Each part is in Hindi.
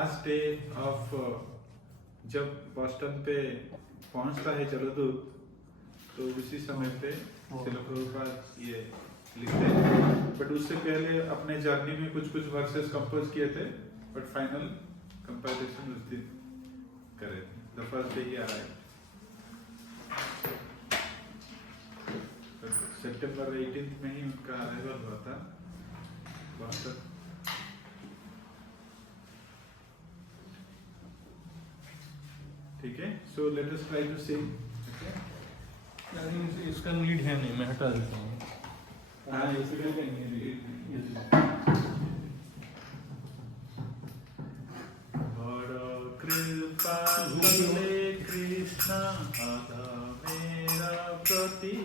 लास्ट डे ऑफ जब बॉस्टन पे पहुंचता है जलदूत तो उसी समय पे श्रील प्रभुपाद ये लिखते हैं। बट उससे पहले अपने जर्नी में कुछ कुछ वर्सेस कंपोज किए थे, बट फाइनल कंपाइलेशन उस दिन करे थे। द फर्स्ट डे ही आ रहा है सितंबर 18 में ही उनका अराइवल हुआ था बॉस्टन। ठीक है, so let us try to see. इसका नीड है नहीं, मैं हटा देता हूँ। बड़ा कृपा कइले कृष्ण आधा मेरा प्रति,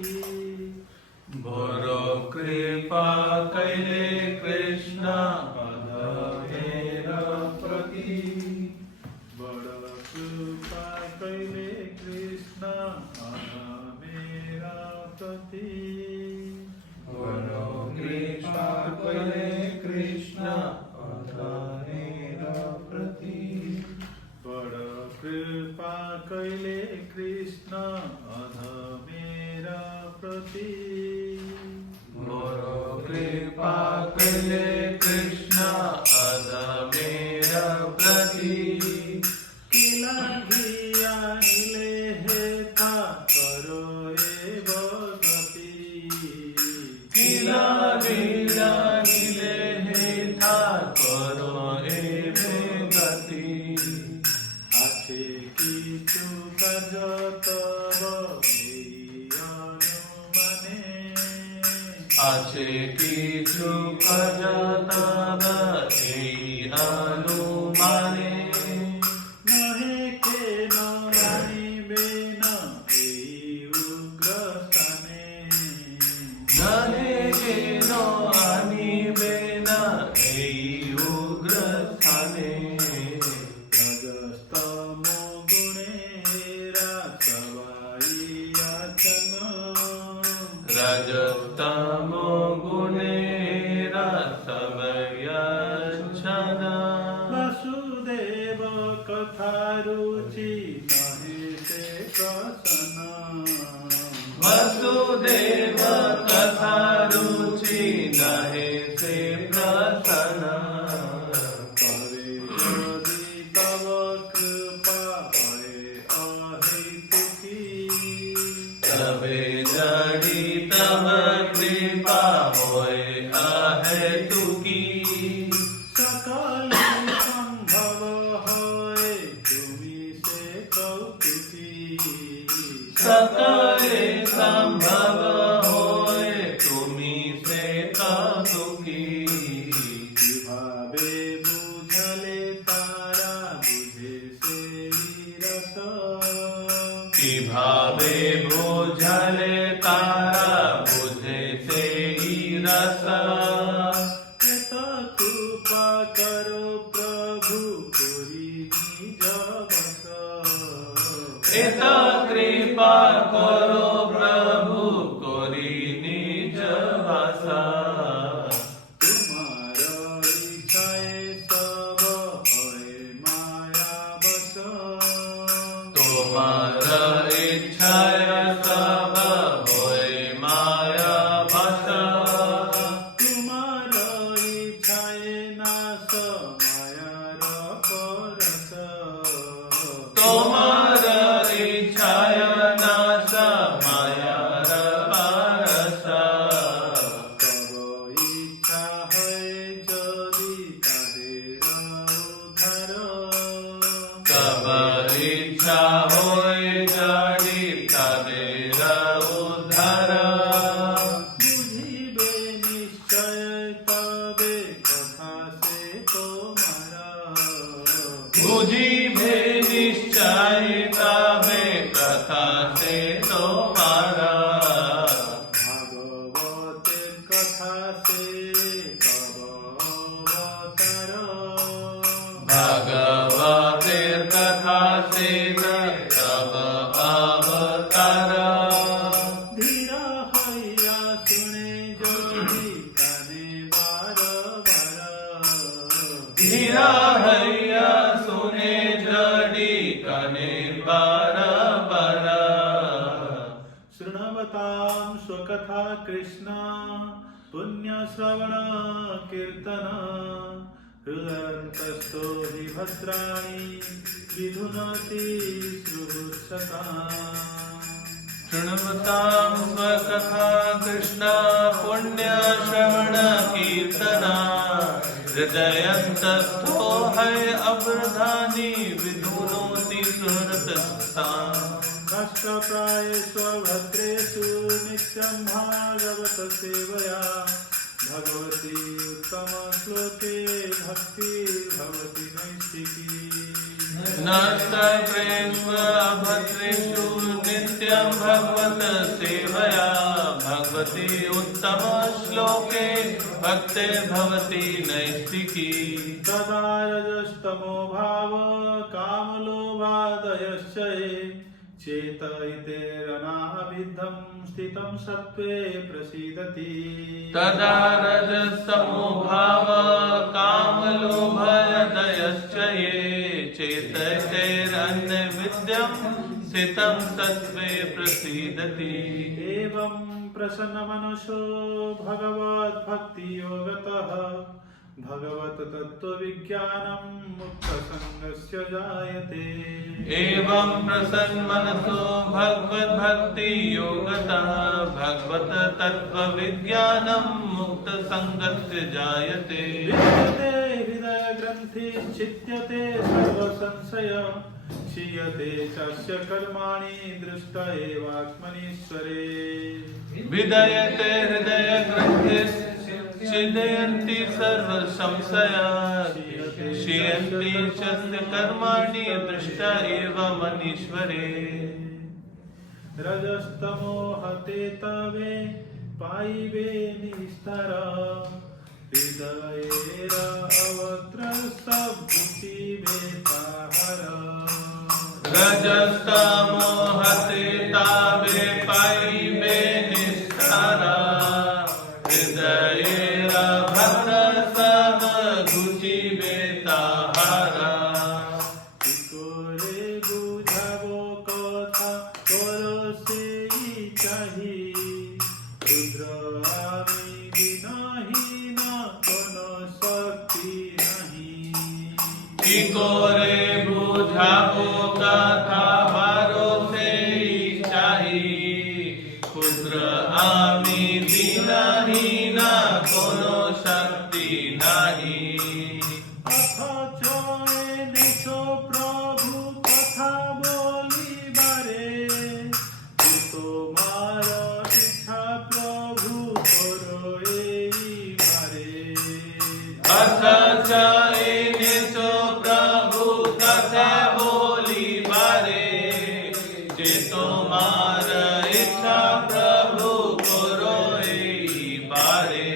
बड़ा कृपा कइले कृष्ण आधा मेरा प्रति, बड़ा कृपा कइले कृष्ण आधा मेरा प्रति, बड़ा कृपा कइले कृष्ण आधा मेरा प्रति, बड़ा कृपा कइले कृष्ण आधा मेरा प्रति, बड़ा कृपा कइले कृष्ण आधा मेरा प्रति, किला धिया हिले हेता करो ए भगति, किला लीला नीले हेथा करो ए गति, আছে কিছু কাজ তব এই অনুমানে, আছে কিছু কাজ তব এই অনুমানে, নহে কেন আনিবে না এই উগ্র স্থানে, নহে কেন আনিবে না এই উগ্র স্থানে, রজস্তম গুণেরা সবাই আছেন, রজতম গুণেরা সময়াচ্ছন, বাসুদেব কথা রুচি নহে সে প্রসন্ন, वसुदेव कथा रुचि नहे से प्रसन्न, তবে যদি তব কৃপা হয় অহেতুকি, तबे जड़ी तब कृपा होय अहेतुकी, সকল সম্ভব হয় তুমি সে কৌতুকি, सकले संभव होय तुमी से कौतुकी, কিভাবে বুঝালে তারা বুঝে সেই রস, किभावे बुझले तारा बुझे से ही रस, এত কৃপা করো প্রভু করি নিজ বস, एत कृपा करो प्रभु करी निज भाषा, তোমার ইচ্ছায় সব হয় মায়া বস, तुम्हार इच्छाय सब होय माया भाषा, তোমার ইচ্ছায় নাশ মায়ার পরশ, तुम्हार इच्छाय नाश मायार पारस, তব ইচ্ছা হয় যদি তাদের উদ্ধার, तब इच्छा होय जड़ी तादेर उद्धार, বুঝিবে নিশ্চয় তবে কথা সে তোমার, बुझिबे निश्चय तबे कथा से तुम्हारा, ভাগবতের কথা সে তব অবতার, भगवतेर कथा से तब अवतार, ধীর হইয়া শুনে যদি কানে বার বার, धीरा हैया कृष्ण पुण्य श्रवण कीर्तन हृदयन्तस्थो हि भद्राणि विधुनोति श्रुतसता शृण्वतां स्वकथा कृष्ण पुण्य श्रवण कीर्तना हृदयन्तस्थो है अवधानी विधुनोति सुहृतस्था कष्टप्रायेषु भद्रेषु नित्यं भागवत सेवया भगवती उत्तम श्लोके भक्ति भवति नैष्ठिकी नष्टप्रेष्व अभद्रेषु नित्यं भगवत सेवया भगवती उत्तम श्लोके भक्ते भवति नैष्ठिकी तदा रजस्तमो भाव कामलोभादयश्च ये चेत इतेरनाभिद्धं स्थितं सत्त्वे प्रसीदति तदा रजस्तमो भाव कामलोभयदयश्च ये चेतैरन्यविद्यं स्थितं सत्त्वे प्रसीदति एवं प्रसन्नमनसो भगवद्भक्तियोगतः भगवत तत्त्वविज्ञानं मुक्तसङ्गस्य जायते एवं प्रसन्नमनसो भगवद्भक्ति योगतः भगवत तत्त्वविज्ञानं मुक्तसङ्गस्य जायते विद्यते हृदयग्रन्थिश्चित्यते सर्वसंशय क्षीयते चास्य कर्माणि दृष्ट एवात्मनीश्वरे विदयते हृदयग्रन्थिश्चिदयन्ति सर्वसंशया क्षीयन्ति चास्य कर्माणि दृष्ट एव मनीश्वरे रजस्तमोहते तवे पायिबे निस्तर हृदयेरावत्रसभुचिबे ताहर रजस्तमोहते तावे पायिबे निस्तारा हृदयेराभद्रसभुचिबे ताहारा করে বুঝাবো কথা করো সেই চাহি রুদ্র আমি বিনাহীন কোন শক্তি নাহি কি করে বুঝাবো কথা বারো সেই চাহি ক্ষুদ্র আমি দিনাহীন কোনো শক্তি নাহি অথচ এনেছো প্রভু কথা বলিবারে তোমার ইচ্ছা প্রভু করো এইবারে অথচ এনেছো প্রভু কথা বলিবারে যে তোমার ইচ্ছা প্রভু করো এইবারে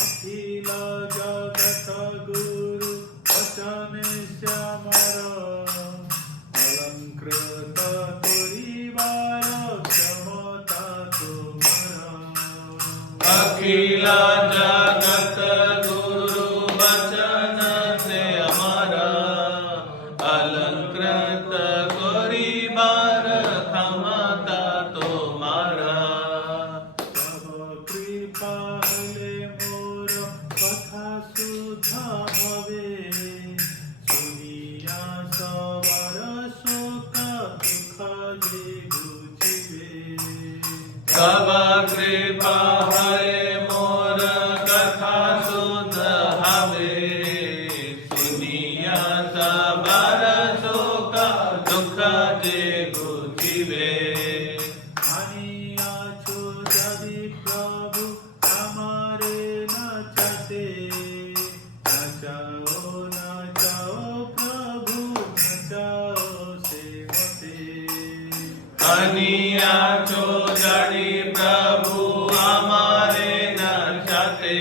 অখিল জগত গুরু বচনে শ্যামর অলঙ্কৃত করিবার ক্ষমতা তোমার अखिल जगत गुरु वचन से हमारा अलंकृत करिबार क्षमता तुम्हारा সব কৃপা হলে মোর কথা শুদ্ধ হবে শুনিয়া সবার শোক দুঃখ যে বুঝিবে सब कृपा है मोर कथा सुध हवे सुनिया सबर शोक दुख जे बुझिबे আনিয়াছো যদি প্রভু আমারে নাচাতে নাচাও নাচাও প্রভু নাচাও সে মতে अनिया चो जड़ी प्रभु हमारे नचाते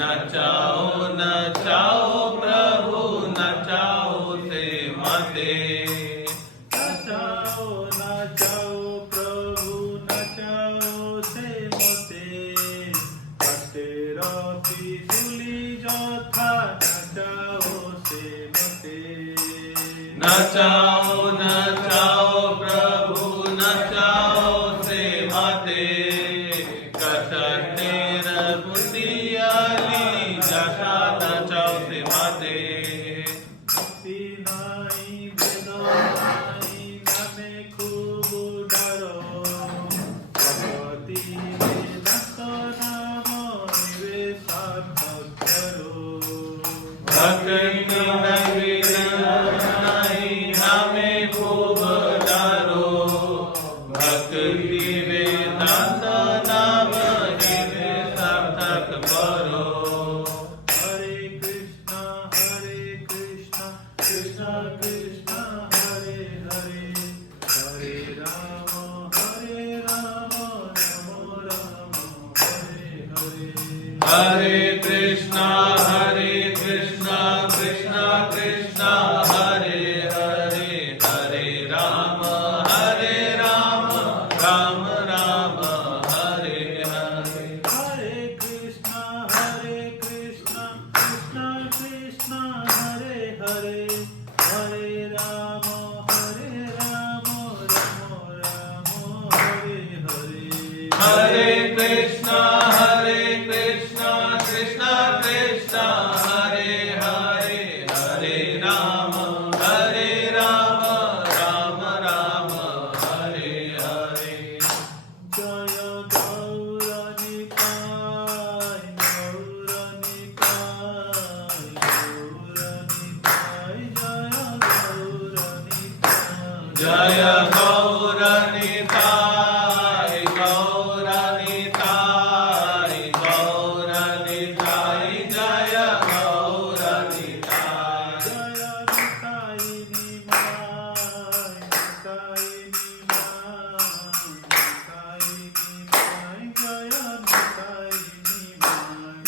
नचाओ नचाओ प्रभु नचाओ से मते নাচাও নাচাও প্রভু নাচাও সে মতে কষ্টের পিছুলি যথা নাচাও সে মতে नचाओ नचाओ प्रभु नचाओ से मते ભક્તિ નવી નહીં હમે ખૂબ ડારો ભક્તિ વેદાંત નામ હિમે સાર્થક કરો Hare Krishna Krishna Krishna Hare Hare Hare Rama Rama Rama Hare Hare Hare Krishna Krishna Krishna Hare Hare Hare Rama Rama Rama Hare Hare Hare Krishna Krishna Krishna Hare Hare Hare Rama Rama Rama Hare Hare Hare Krishna Krishna Krishna Hare Hare Hare Rama Rama Rama Hare Hare Jaya Gauranitai Jaya Gauranitai Gauranitai Jaya Gauranitai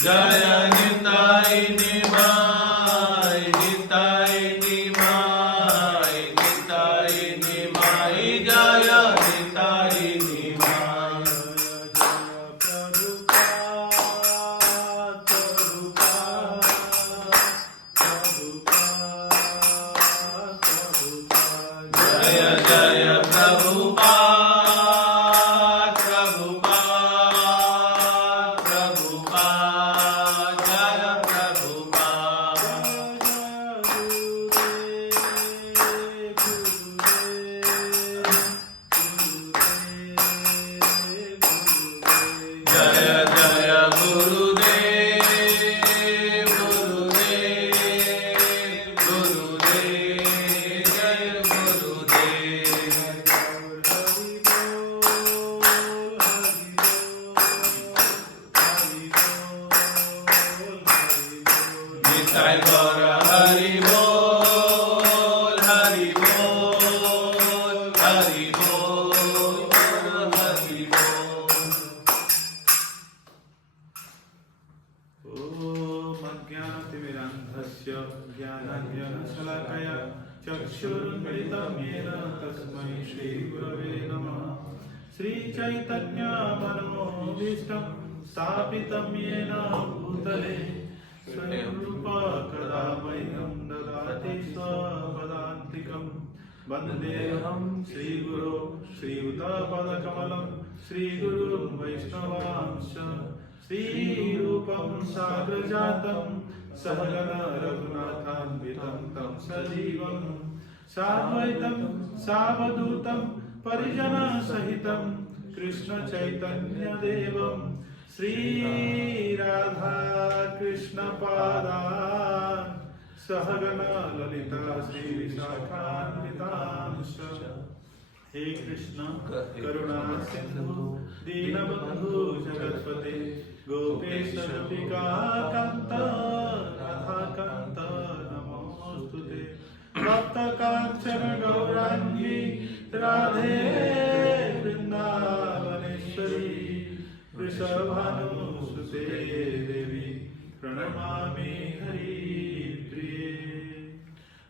Jaya Nitai Nimai Nitai Nimai Nitai Nimai Jaya Nitai Nimai Jaya Jaya Prabhupada Prabhupada Prabhupada Jaya Prabhupada Jaya Jaya Gurudev Gurudev Gurudev Jaya Gurudev Nitai Gaura Hari Bol Hari Bol Hari Bol Hari Bol Om Ajnanatimirandhasya Jnananjanasalakaya Chakshurunmilitam Yena Tasmai Shri Gurave Namah Shri Chaitanya Manobhishtam Sthapitam Yena Bhutale Swayam Rupa Kada Mahyam Dadati Swapadantikam Vandeham Shri Guru Shri Uttapada Kamalam Shri Guru Vaishnavamsha Shri Rupam Sagrajatam Sahagana Raghunathanvitam Tam Sajivam Sadvaitam Savadutam Parijana Sahitam Krishna Chaitanya Devam Shri Radha Krishna Padan Sahagana Lalita Shri Vishakhanvitamsha He Krishna Karuna Sindhu Dinabandhu Jagatpate Gopesha Gopika Kanta Radha Kanta Namostute Bhakta Kanchana Gaurangi Radhe Vrindavaneshwari Vrishabhanusute Devi Pranamami Hari Priye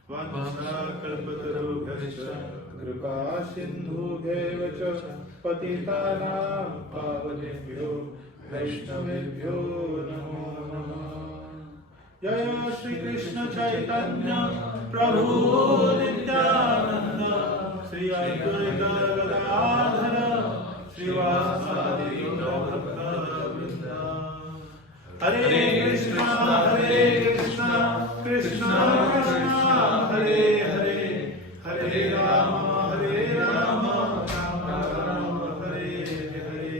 Vanchakalpatarubhyascha Kripa Sindhubhyaiv cha Patitanam Pavanebhyo Vaishnavebhyo Namo Namah Jaya Shri Krishna Chaitanya Prabhu Nityananda Shri Advaita Gadadhara Shri Vasadi Gaurabhakta Vrinda Hare Krishna Krishna Krishna Hare Hare Hare Rama Rama Rama Hare Hare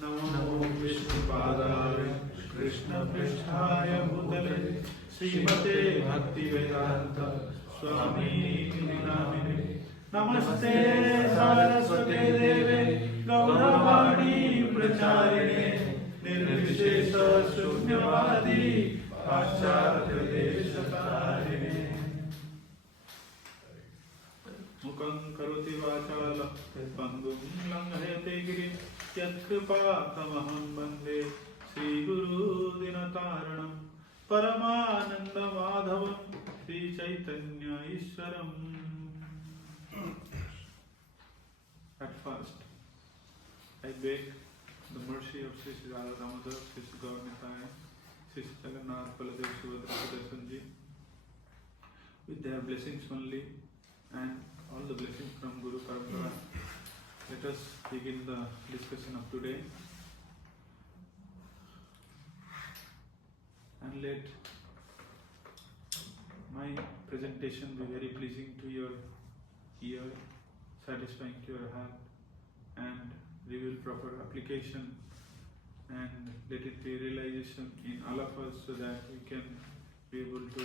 Namo Vishnupadaya Krishna Pristhaya Bhutale श्रीमते भक्ति वेदांत स्वामी नामिने नमस्ते सारस्वते देवे गौरवाणी प्रचारिणे निर्विशेष शून्यवादी पाश्चात्य देशकारिणे मुखं करोति वाचालं पंगुं लंघयते गिरिं यत्कृपातमहं वन्दे श्रीगुरुदिनतारणं परमानन्दमाधवं Sri Chaitanya ईश्वरम्. At first, I beg the mercy of Sri Sri Radha Damodar, Sri Sri Gauranitai, Sri Sri Jagannath, Baladev, Subhadra, Sudarshanji, with their blessings only and all the blessings from Guru Parampara. Let us begin the discussion of today and let my presentation be very pleasing to your ear, satisfying to your heart, and reveal proper application, and let it be realization in all of us so that we can be able to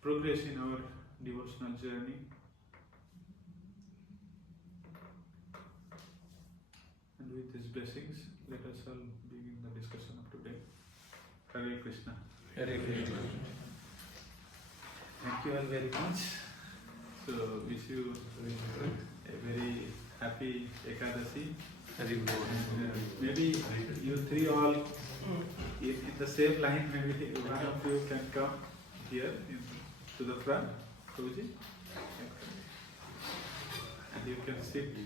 progress in our devotional journey. And with these blessings, let us all begin the discussion of today. Hare Krishna. Hare Krishna. Thank you all very much. So wish you a very happy Ekadasi. Hare Krishna. Maybe you three all in the same line, maybe one of you can come here to the front, Prabhuji. And you can sit.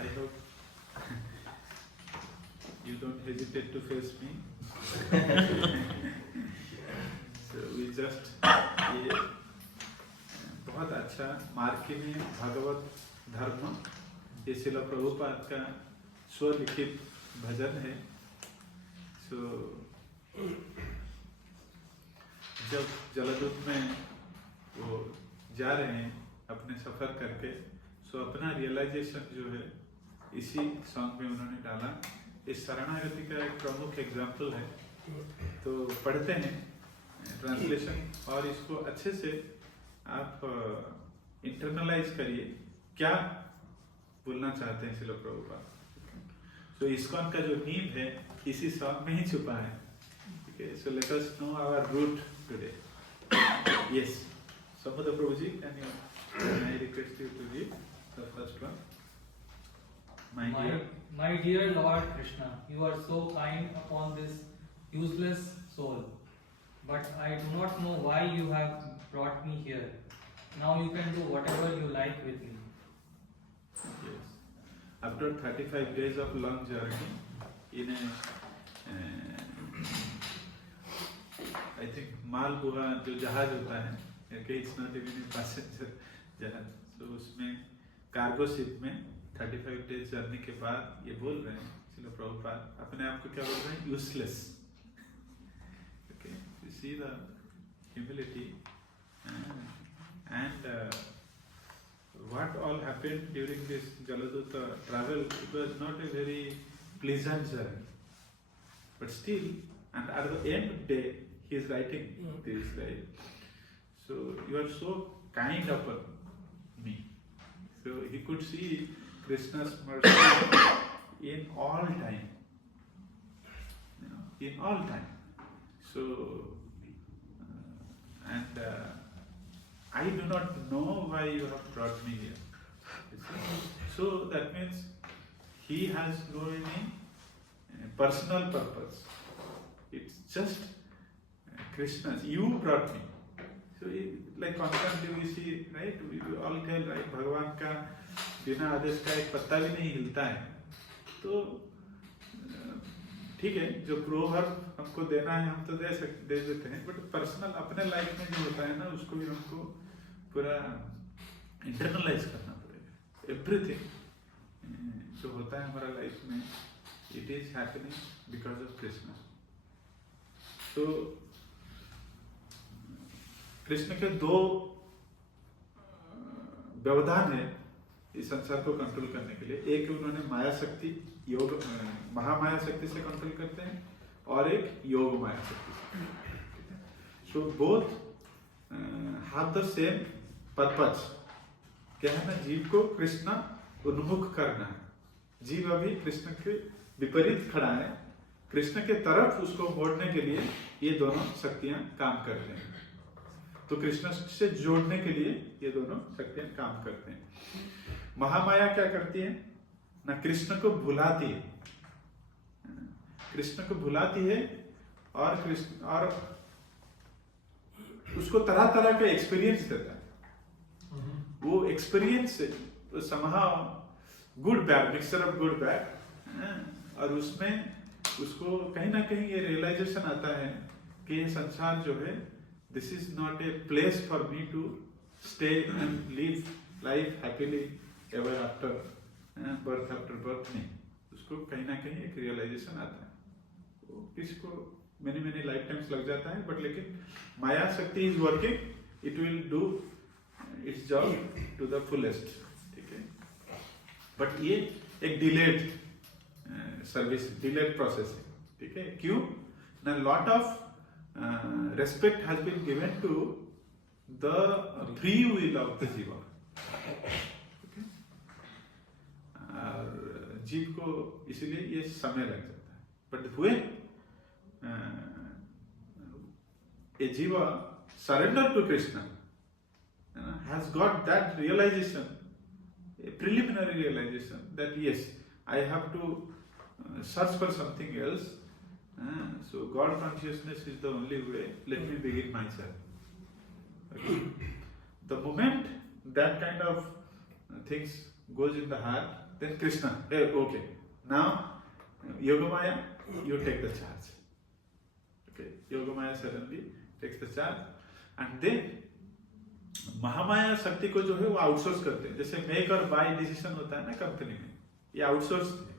I hope you don't hesitate to face me. So we just ये बहुत अच्छा मार्की में भागवत धर्म ये शिल प्रभुपाद का स्वलिखित भजन है. सो जब जलदूत में वो जा रहे हैं अपने सफर करके, सो अपना रियलाइजेशन जो है इसी सॉन्ग में उन्होंने डाला. इस शरणागति का एक प्रमुख एग्जाम्पल है, तो पढ़ते हैं ट्रांसलेशन और इसको अच्छे से आप इंटरनलाइज करिए क्या बोलना चाहते हैं श्रील प्रभुपाद. तो इस्कॉन का जो नींव है इसी सॉन्ग में ही छुपा है. ठीक है, so let us know our root today. Yes, Samudra Prabhuji, can I request you to read the first one? My dear Lord Krishna, you are so kind upon this useless soul, but I do not know why you have brought me here. Now you can do whatever you like with me. Yes. After 35 days of long journey in a, I think मालबुहा जो जहाज होता है, it's not even a passenger जहाज, so उसमें कार्गो शिप में 35 डेज जर्नी के बाद ये बोल रहे हैं श्रील प्रभुपाद अपने आप को क्या बोल रहे हैं, useless. Okay, you see the humility and what all happened during this Jaladuta travel. It was not a very pleasant journey, but still, and at the end of the day, he is writing this, right? So you are so kind upon me. So he could see Krishna's mercy in all time, in all time. So, and I do not know why you have brought me here. So that means he has no any personal purpose. It's just Krishna's. You brought me. So like constantly we see, right? We all tell, right? भगवान का बिना आदेश का एक पत्ता भी नहीं हिलता है. तो ठीक है, जो प्रोवर्ब हमको देना है हम तो दे देते हैं, बट पर्सनल अपने लाइफ में जो होता है ना उसको भी हमको पूरा इंटरनलाइज करना पड़ेगा. एवरीथिंग जो होता है हमारा लाइफ में, it is happening because of Krishna. तो कृष्ण के दो व्यवधान है इस संसार को कंट्रोल करने के लिए। एक उन्होंने माया शक्ति, योग महामाया शक्ति से कंट्रोल करते हैं, और एक योग माया शक्ति से। So both have the same purpose. क्या है ना, जीव को कृष्ण उन्मुख करना है। जीव अभी कृष्ण के विपरीत खड़ा है, कृष्ण के तरफ उसको मोड़ने के लिए ये दोनों शक्तियां काम कर रहे हैं। तो कृष्ण से जोड़ने के लिए ये दोनों शक्तियां काम करते हैं। महामाया क्या करती है ना, कृष्ण को भुलाती है, कृष्ण को भुलाती है, और कृष्ण और उसको तरह तरह के एक्सपीरियंस देता है। वो experience somehow good bad, mixture of good bad, और उसमें उसको कहीं ना कहीं ये रियलाइजेशन आता है कि ये संसार जो है, this is not a place for me to stay and live life happily ever after birth नहीं। उसको कहीं ना कहीं एक रियलाइजेशन आता है। तो इसको मेनी लाइफ टाइम्स लग जाता है, बट लेकिन माया शक्ति is working, it will do its job to the fullest. ठीक है, बट ये एक डिलेड सर्विस, डिलेड प्रोसेस है। ठीक है, क्यों ना, lot of respect has been given to the free will of the जीवा। और जीव को इसलिए ये समय लग जाता है। बट हुए a jiva surrender to Krishna has got that realization, a preliminary realization that yes, I have to search for something else. So God consciousness is the only way. Let me begin myself. Okay. The moment that kind of things goes in the heart, then Krishna, hey, okay, now Yogamaya, you take the charge. Okay, Yogamaya suddenly takes the charge, and then Mahamaya शक्ति को जो है वो आउटसोर्स करते हैं। जैसे मेक और बाय डिसीजन होता है ना कंपनी में, ये आउटसोर्स है।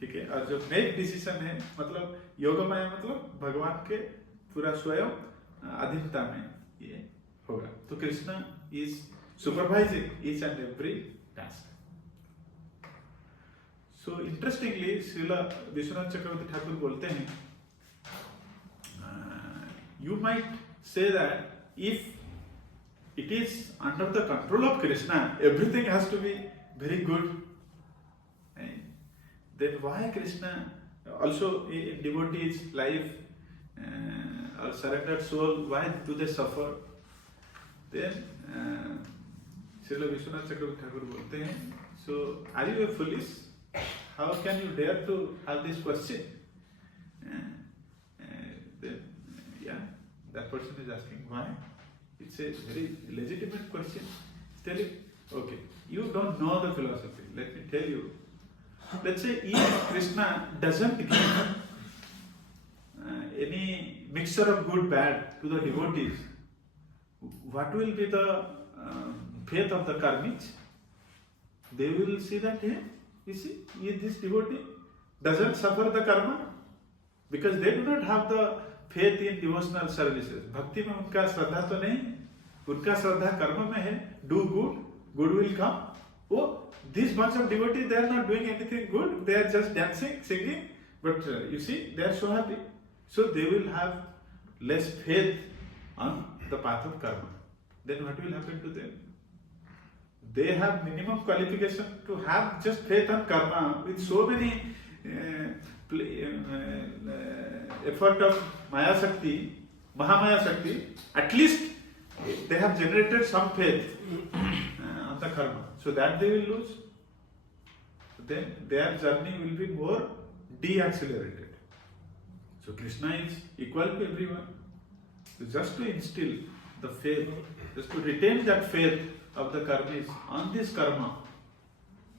ठीक है, और जो मेक डिसीजन है, मतलब योगमाया मतलब भगवान के पूरा स्वयं अधीनता में ये होगा। तो Krishna is supervising each and every task. So interestingly Srila Vishwanath Chakravarti Thakur बोलते हैं, you might say that if it is under the control of Krishna, everything has to be very good. Then why Krishna also in devotees' life or surrendered soul, why do they suffer? Then Srila Vishwanath Chakravarti Thakur बोलते हैं, so are you a foolish? How can you dare to have this question? Then that person is asking why. It's a very legitimate question. Tell him, okay, you don't know the philosophy. Let me tell you. Let's say if Krishna doesn't give any mixture of good bad to the devotees, what will be the faith of the karmics? They will see that, hey, you see, if this devotee doesn't suffer the karma, because they do not have the faith in devotional services. भक्ति में उनका श्रद्धा तो नहीं, उनका श्रद्धा कर्म में है। Do good, good will come. Oh, this bunch of devotees, they are not doing anything good. They are just dancing, singing. But you see, they are so happy. So they will have less faith on the path of karma. Then what will happen to them? They have minimum qualification to have just faith on karma with so many effort of Maya Shakti, Mahamaya Shakti. At least they have generated some faith on the karma, so that they will lose. Then their journey will be more de-accelerated. So Krishna is equal to everyone. So just to instill the faith, just to retain that faith of the karmis on this karma,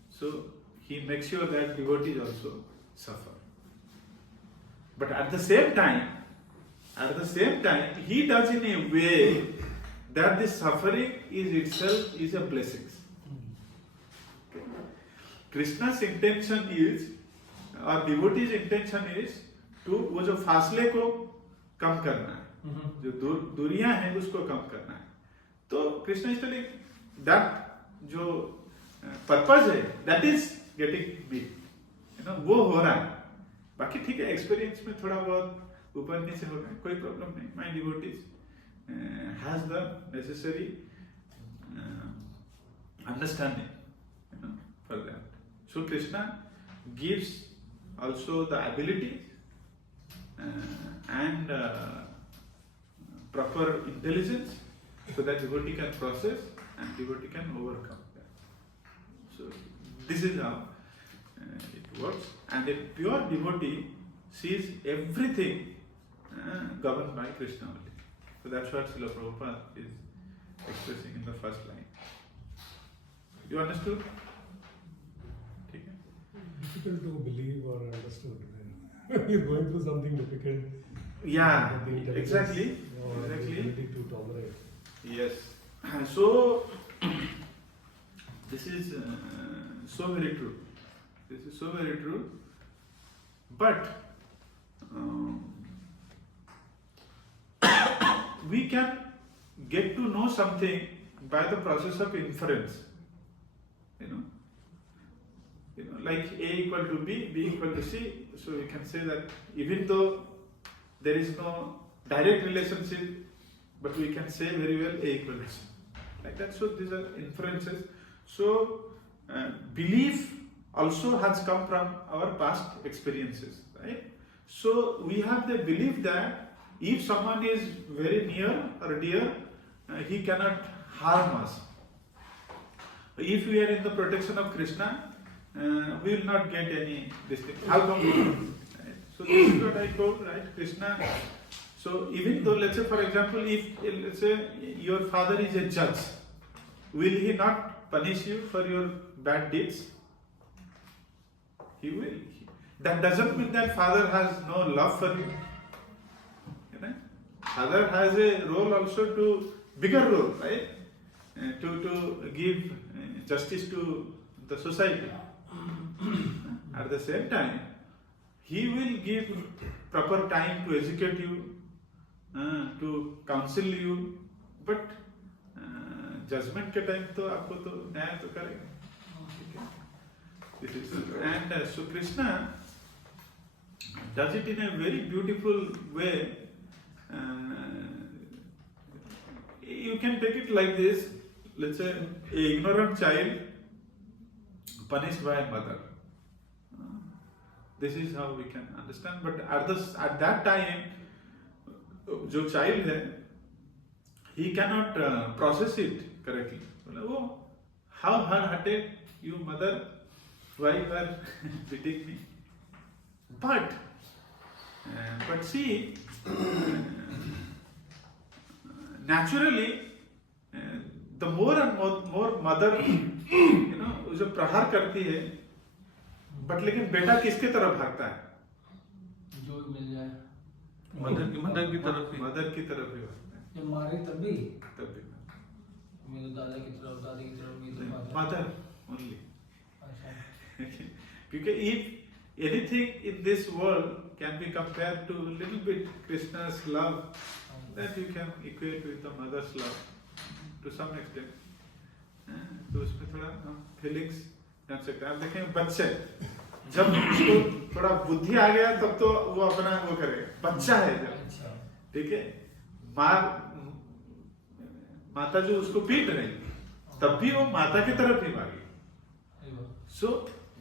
so he makes sure that devotees also suffer. But at the same time, he does in a way that the suffering is itself is a blessing. Okay. Krishna's intention is, or devotee's intention is, to वो जो फासले को कम करना है, जो दूरियां हैं उसको कम करना है। तो कृष्ण इस दैट जो पर्पज है, दैट इज गेटिंग बिग, वो हो रहा है। बाकी ठीक है, एक्सपीरियंस में थोड़ा बहुत ऊपर नीचे हो गया, कोई प्रॉब्लम नहीं। My devotees has the necessary understanding for that. So Krishna gives also the ability and proper intelligence so that devotee can process and devotee can overcome that. So this is how it works. And a pure devotee sees everything governed by Krishna only. So that's what Srila Prabhupada is expressing in the first line. You understood? Difficult to believe or understood. You're going through something difficult. Yeah, the intelligence exactly. Or the ability to tolerate. Yes. So this is so very true. This is so very true. But we can get to know something by the process of inference. Like A equal to B, B equal to C. So we can say that even though there is no direct relationship, but we can say very well A equal to C. Like that. So these are inferences. So belief also has come from our past experiences, right? So we have the belief that if someone is very near or dear, he cannot harm us. If we are in the protection of Krishna, we will not get any this thing. How come? Right? So this is what I told, right? Krishna. So even though, let's say, for example, if let's say your father is a judge, will he not punish you for your bad deeds? He will. That doesn't mean that father has no love for you. Father has a role also to bigger role, right? To give justice to the society. At the same time, he will give proper time to educate you, to counsel you, but judgment के time तो आपको तो न्याय तो करेगा, ठीक है? And so Krishna does it in a very beautiful way. You can take it like this. Let's say an ignorant child punished by a mother. This is how we can understand. But at that time, जो child है, he cannot process it correctly. Oh, how hard-hearted you mother, why you are beating me? But see, naturally, the more and more mother, जो प्रहार करती है, बट लेकिन बेटा किसके तरफ भागता है? जो मिल जाए मदर की तरफ ही भागता है। जब मारे तब भी मेरे दादा की तरफ, दादी की तरफ भी तो मदर ओनली। अच्छा। क्योंकि if anything in this world can be compared to little bit Krishna's love, that you can equate with the mother's love to some extent. तो उसमें थोड़ा फीलिंग्स जान सकते हैं। आप देखें बच्चे, जब उसको थोड़ा बुद्धि आ गया तब तो वो अपना वो करेगा, बच्चा है जब, ठीक है, माता जो उसको पीट रही तब भी वो माता की तरफ ही भागी। So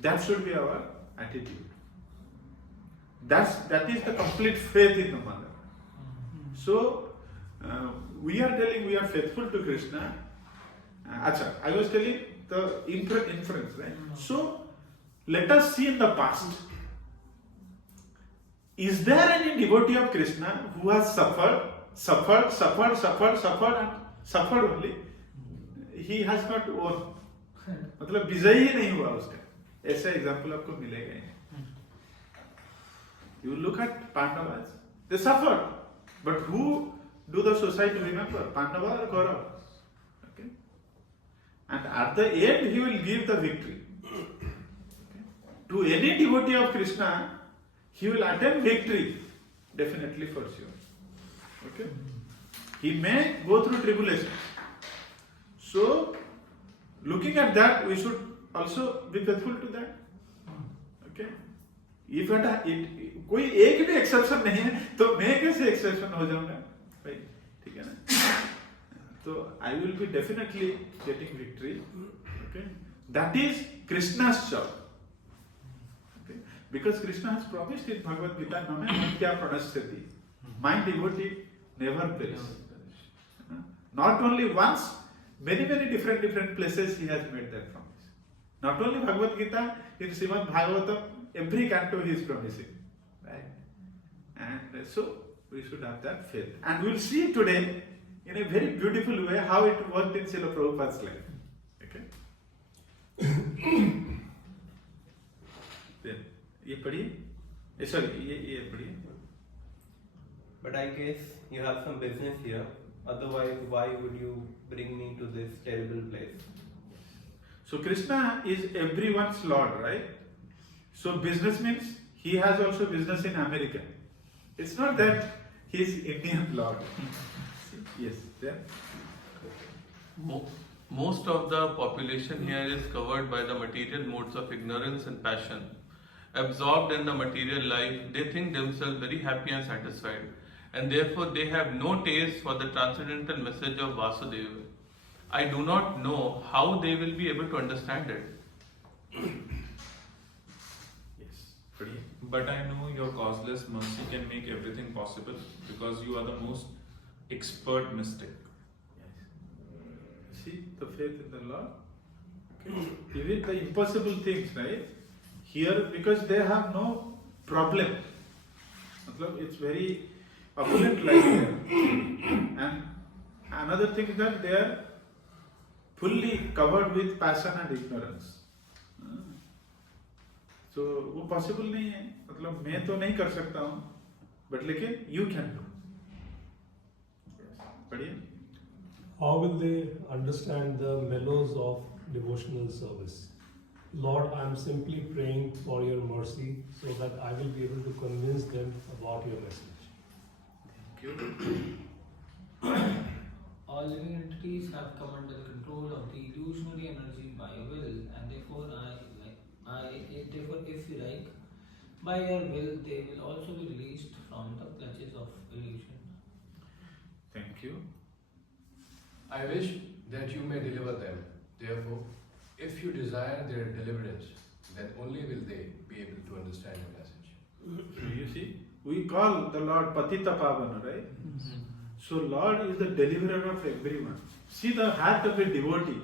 that should be our attitude. That is the complete faith in the mother. So we are telling we are faithful to Krishna. Acha, I was telling the inference, right? So let us see in the past. Is there any devotee of Krishna who has suffered only? He has not won. मतलब विजयी ही नहीं हुआ उसका, ऐसा एग्जाम्पल आपको मिलेगा। You look at Pandavas, they suffered, but who do the society remember? Pandava or Kaurava? Okay, and at the end he will give the victory. Okay? To any devotee of Krishna, he will attain victory, definitely for sure. Okay, he may go through tribulation. So, looking at that, we should also be faithful to that. Okay? If कोई एक भी एक्सेप्शन नहीं है तो मैं कैसे एक्सेप्शन हो जाऊंगा भाई, ठीक है ना? तो I will be definitely getting victory. Okay? That is Krishna's job. Okay? Because Krishna has promised in Bhagavad Gita, "Name matya pranashyati." My devotee never perishes. Not only once, many different places he has made that promise. Not only Bhagavad Gita, in Srimad Bhagavatam, every canto he is promising, right? And so we should have that faith. And we'll see today in a very beautiful way how it worked in Srila Prabhupada's life. Okay? Then, ये पढ़िए, sorry, ये पढ़िए. But I guess you have some business here. Otherwise, why would you bring me to this terrible place? So Krishna is everyone's Lord, right? So business means he has also business in America. It's not that he is Indian Lord. Yes, then. Most of the population here is covered by the material modes of ignorance and passion. Absorbed in the material life, they think themselves very happy and satisfied, and therefore they have no taste for the transcendental message of Vasudeva. I do not know how they will be able to understand it. Yes, पढ़िए. But I know your causeless mercy can make everything possible because you are the most expert mystic. Yes. See the faith in the Lord. Okay. Even the impossible things, right? Here, because they have no problem. मतलब it's very opulent life there. And another thing is that they are fully covered with passion and ignorance. So वो possible नहीं है. मतलब मैं तो नहीं कर सकता हूँ, but लेकिन you can do. पढ़िए. How will they understand the mellows of devotional service? Lord, I am simply praying for your mercy so that I will be able to convince them about your message. Thank you. All living entities have come under the control of the illusionary energy by your will, and therefore therefore, if you like, by your will, they will also be released from the clutches of illusion. Thank you. I wish that you may deliver them. Therefore, if you desire their deliverance, then only will they be able to understand your message. So you see, we call the Lord Patita Pavana, right? So Lord is the deliverer of everyone. See the heart of a devotee.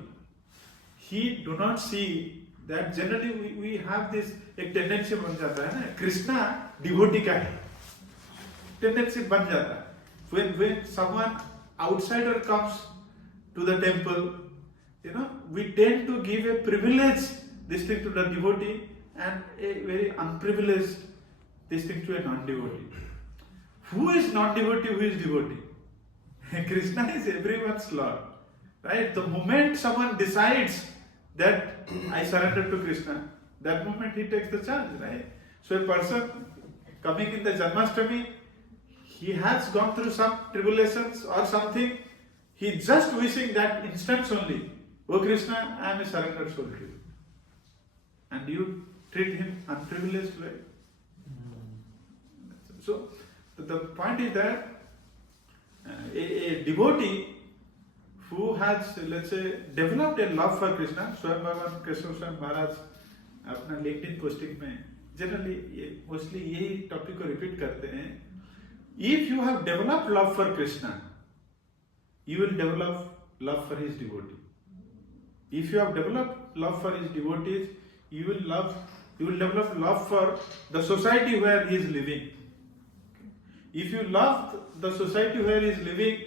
He do not see that generally we have this एक tendency बन जाता है ना, Krishna devotee का है. Tendency बन जाता है. When someone outsider comes to the temple, you know, we tend to give a privilege this thing to the devotee and a very unprivileged this thing to a non-devotee. Who is non-devotee? Who is devotee? Krishna is everyone's Lord, right? The moment someone decides that I surrender to Krishna, that moment he takes the charge, right? So a person coming in the Janmashtami, he has gone through some tribulations or something, he just wishing that instance only, "Oh Krishna, I am a surrendered soul to you." And you treat him unprivileged way. So the point is that a devotee who has, let's say, developed a love for Krishna, Swayam Bhagavan Krishna Swayam Maharaj अपना LinkedIn posting में generally mostly यही topic को repeat करते हैं. If you have developed love for Krishna, you will develop love for his devotee. If you have developed love for his devotees, you will develop love for the society where he is living. If you love the society where he is living,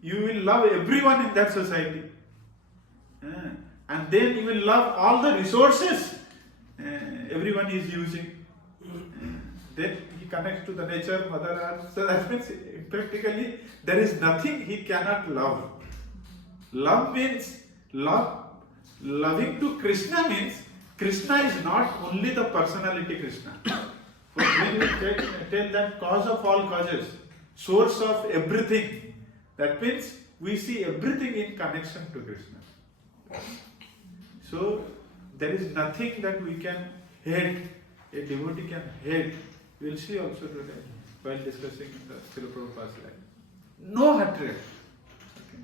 you will love everyone in that society. And then you will love all the resources everyone is using. Then he connects to the nature, Mother Earth. So that means practically there is nothing he cannot love. Love means loving to Krishna means Krishna is not only the personality Krishna. But when we tell that cause of all causes, source of everything, that means we see everything in connection to Krishna. So there is nothing that we can hate, a devotee can hate. We will see also today while discussing the Srila Prabhupada's life. No hatred. Okay.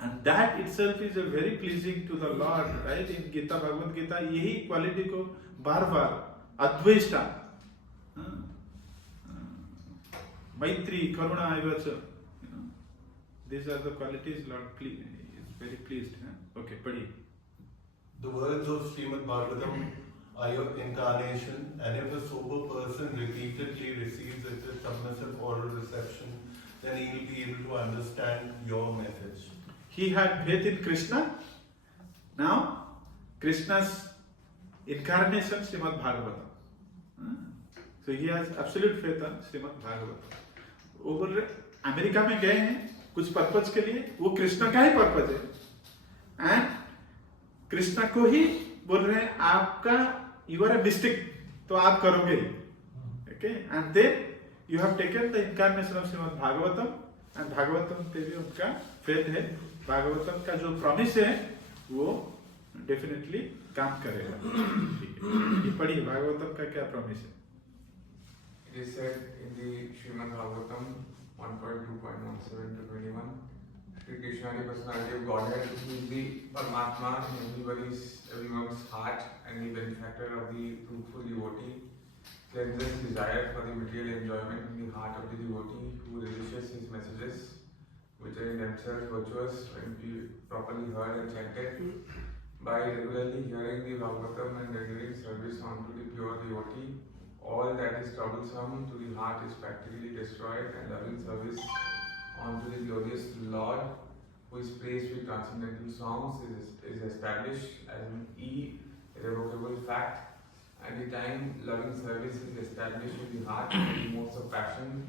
And that itself is a very pleasing to the Lord, right? In Gita, Bhagavad Gita, यही क्वालिटी को बार बार अद्वेष्टा, मैत्री, करुणा, एवच, these are the qualities Lord is very pleased. Okay, पढ़िए. The words of Srimad Bhagavatam are your incarnation, and if a sober person repeatedly receives it with submissive oral reception, then he will be able to understand your message. He had faith in Krishna. Now, Krishna's incarnation, Srimad Bhagavatam. So he has absolute faith on Srimad Bhagavatam. वो बोल रहे अमेरिका में गए हैं कुछ पर्पज के लिए, वो कृष्ण का ही पर्पज है, एंड कृष्ण को ही बोल रहे हैं आपका यू आर ए मिस्टेक तो आप करोगे, okay, and then you have taken the incarnation of Srimad Bhagavatam, and Bhagavatam पे भी उनका फेथ है, भागवतम का जो प्रॉमिस है वो डेफिनेटली काम करेगा. ठीक है, ये पढ़िए भागवतम का क्या प्रॉमिस है. It is said in the Srimad Bhagavatam 1.2.17 to 21, Shri Krishna, the personality of Godhead, who is the Paramatma in everyone's heart and the benefactor of the truthful devotee, cleanses desire for the material enjoyment in the heart of the devotee who relishes his messages, which are in themselves virtuous when properly heard and chanted. By regularly hearing the Bhagavatam and rendering service unto the pure devotee, all that is troublesome to the heart is practically destroyed, and loving service unto the glorious Lord, who is praised with transcendental songs, is established as an irrevocable fact. At the time loving service is established in the heart, the modes of passion,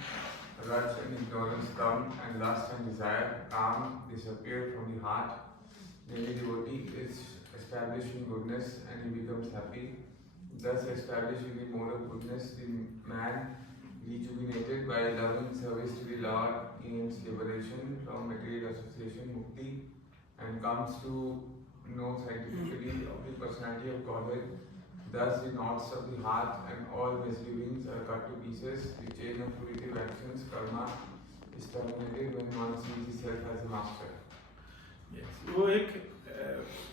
grudge and ignorance come, and lust and desire calm disappear from the heart. Then the devotee is established in goodness and he becomes happy. Thus established in the mode of goodness, the man rejuvenated by loving service to the Lord gains liberation from material association, mukti, and comes to know scientifically of the personality of Godhead. Thus the knots of the heart and all misgivings are cut to pieces. The chain of fruitive actions, karma, is terminated when one sees the self as a master. Yes. वो एक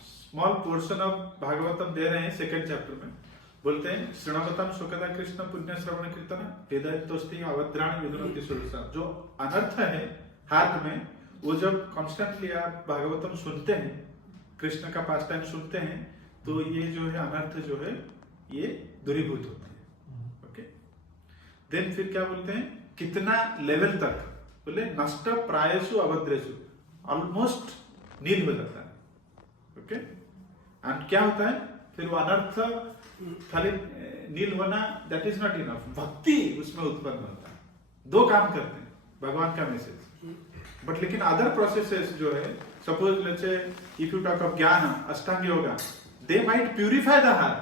स्मॉल पोर्शन ऑफ भागवतम दे रहे हैं सेकंड चैप्टर में. बोलते हैं श्रृणवतम सुखदा कृष्ण पुण्य श्रवण कीर्तन हृदय तोस्ति अवद्राण विदुनति सुरसा. जो अनर्थ है हार्ट में, वो जब कॉन्स्टेंटली आप भागवतम सुनते हैं, कृष्ण का पास टाइम सुनते हैं, तो ये जो है अनर्थ जो है ये दूरीभूत होते हैं. ओके, देन फिर क्या बोलते हैं, कितना लेवल तक, बोले नष्ट प्रायसु अभद्रेसु, ऑलमोस्ट नील हो जाता है. ओके, एंड क्या होता है फिर वो अनर्थ खाली नील होना, दैट इज नॉट इनफ. भक्ति उसमें उत्पन्न होता है. दो काम करते हैं भगवान का मैसेज, बट लेकिन अदर प्रोसेसेस जो है, suppose let's say if you talk of ज्ञान, अष्टांग yoga, they might purify the heart,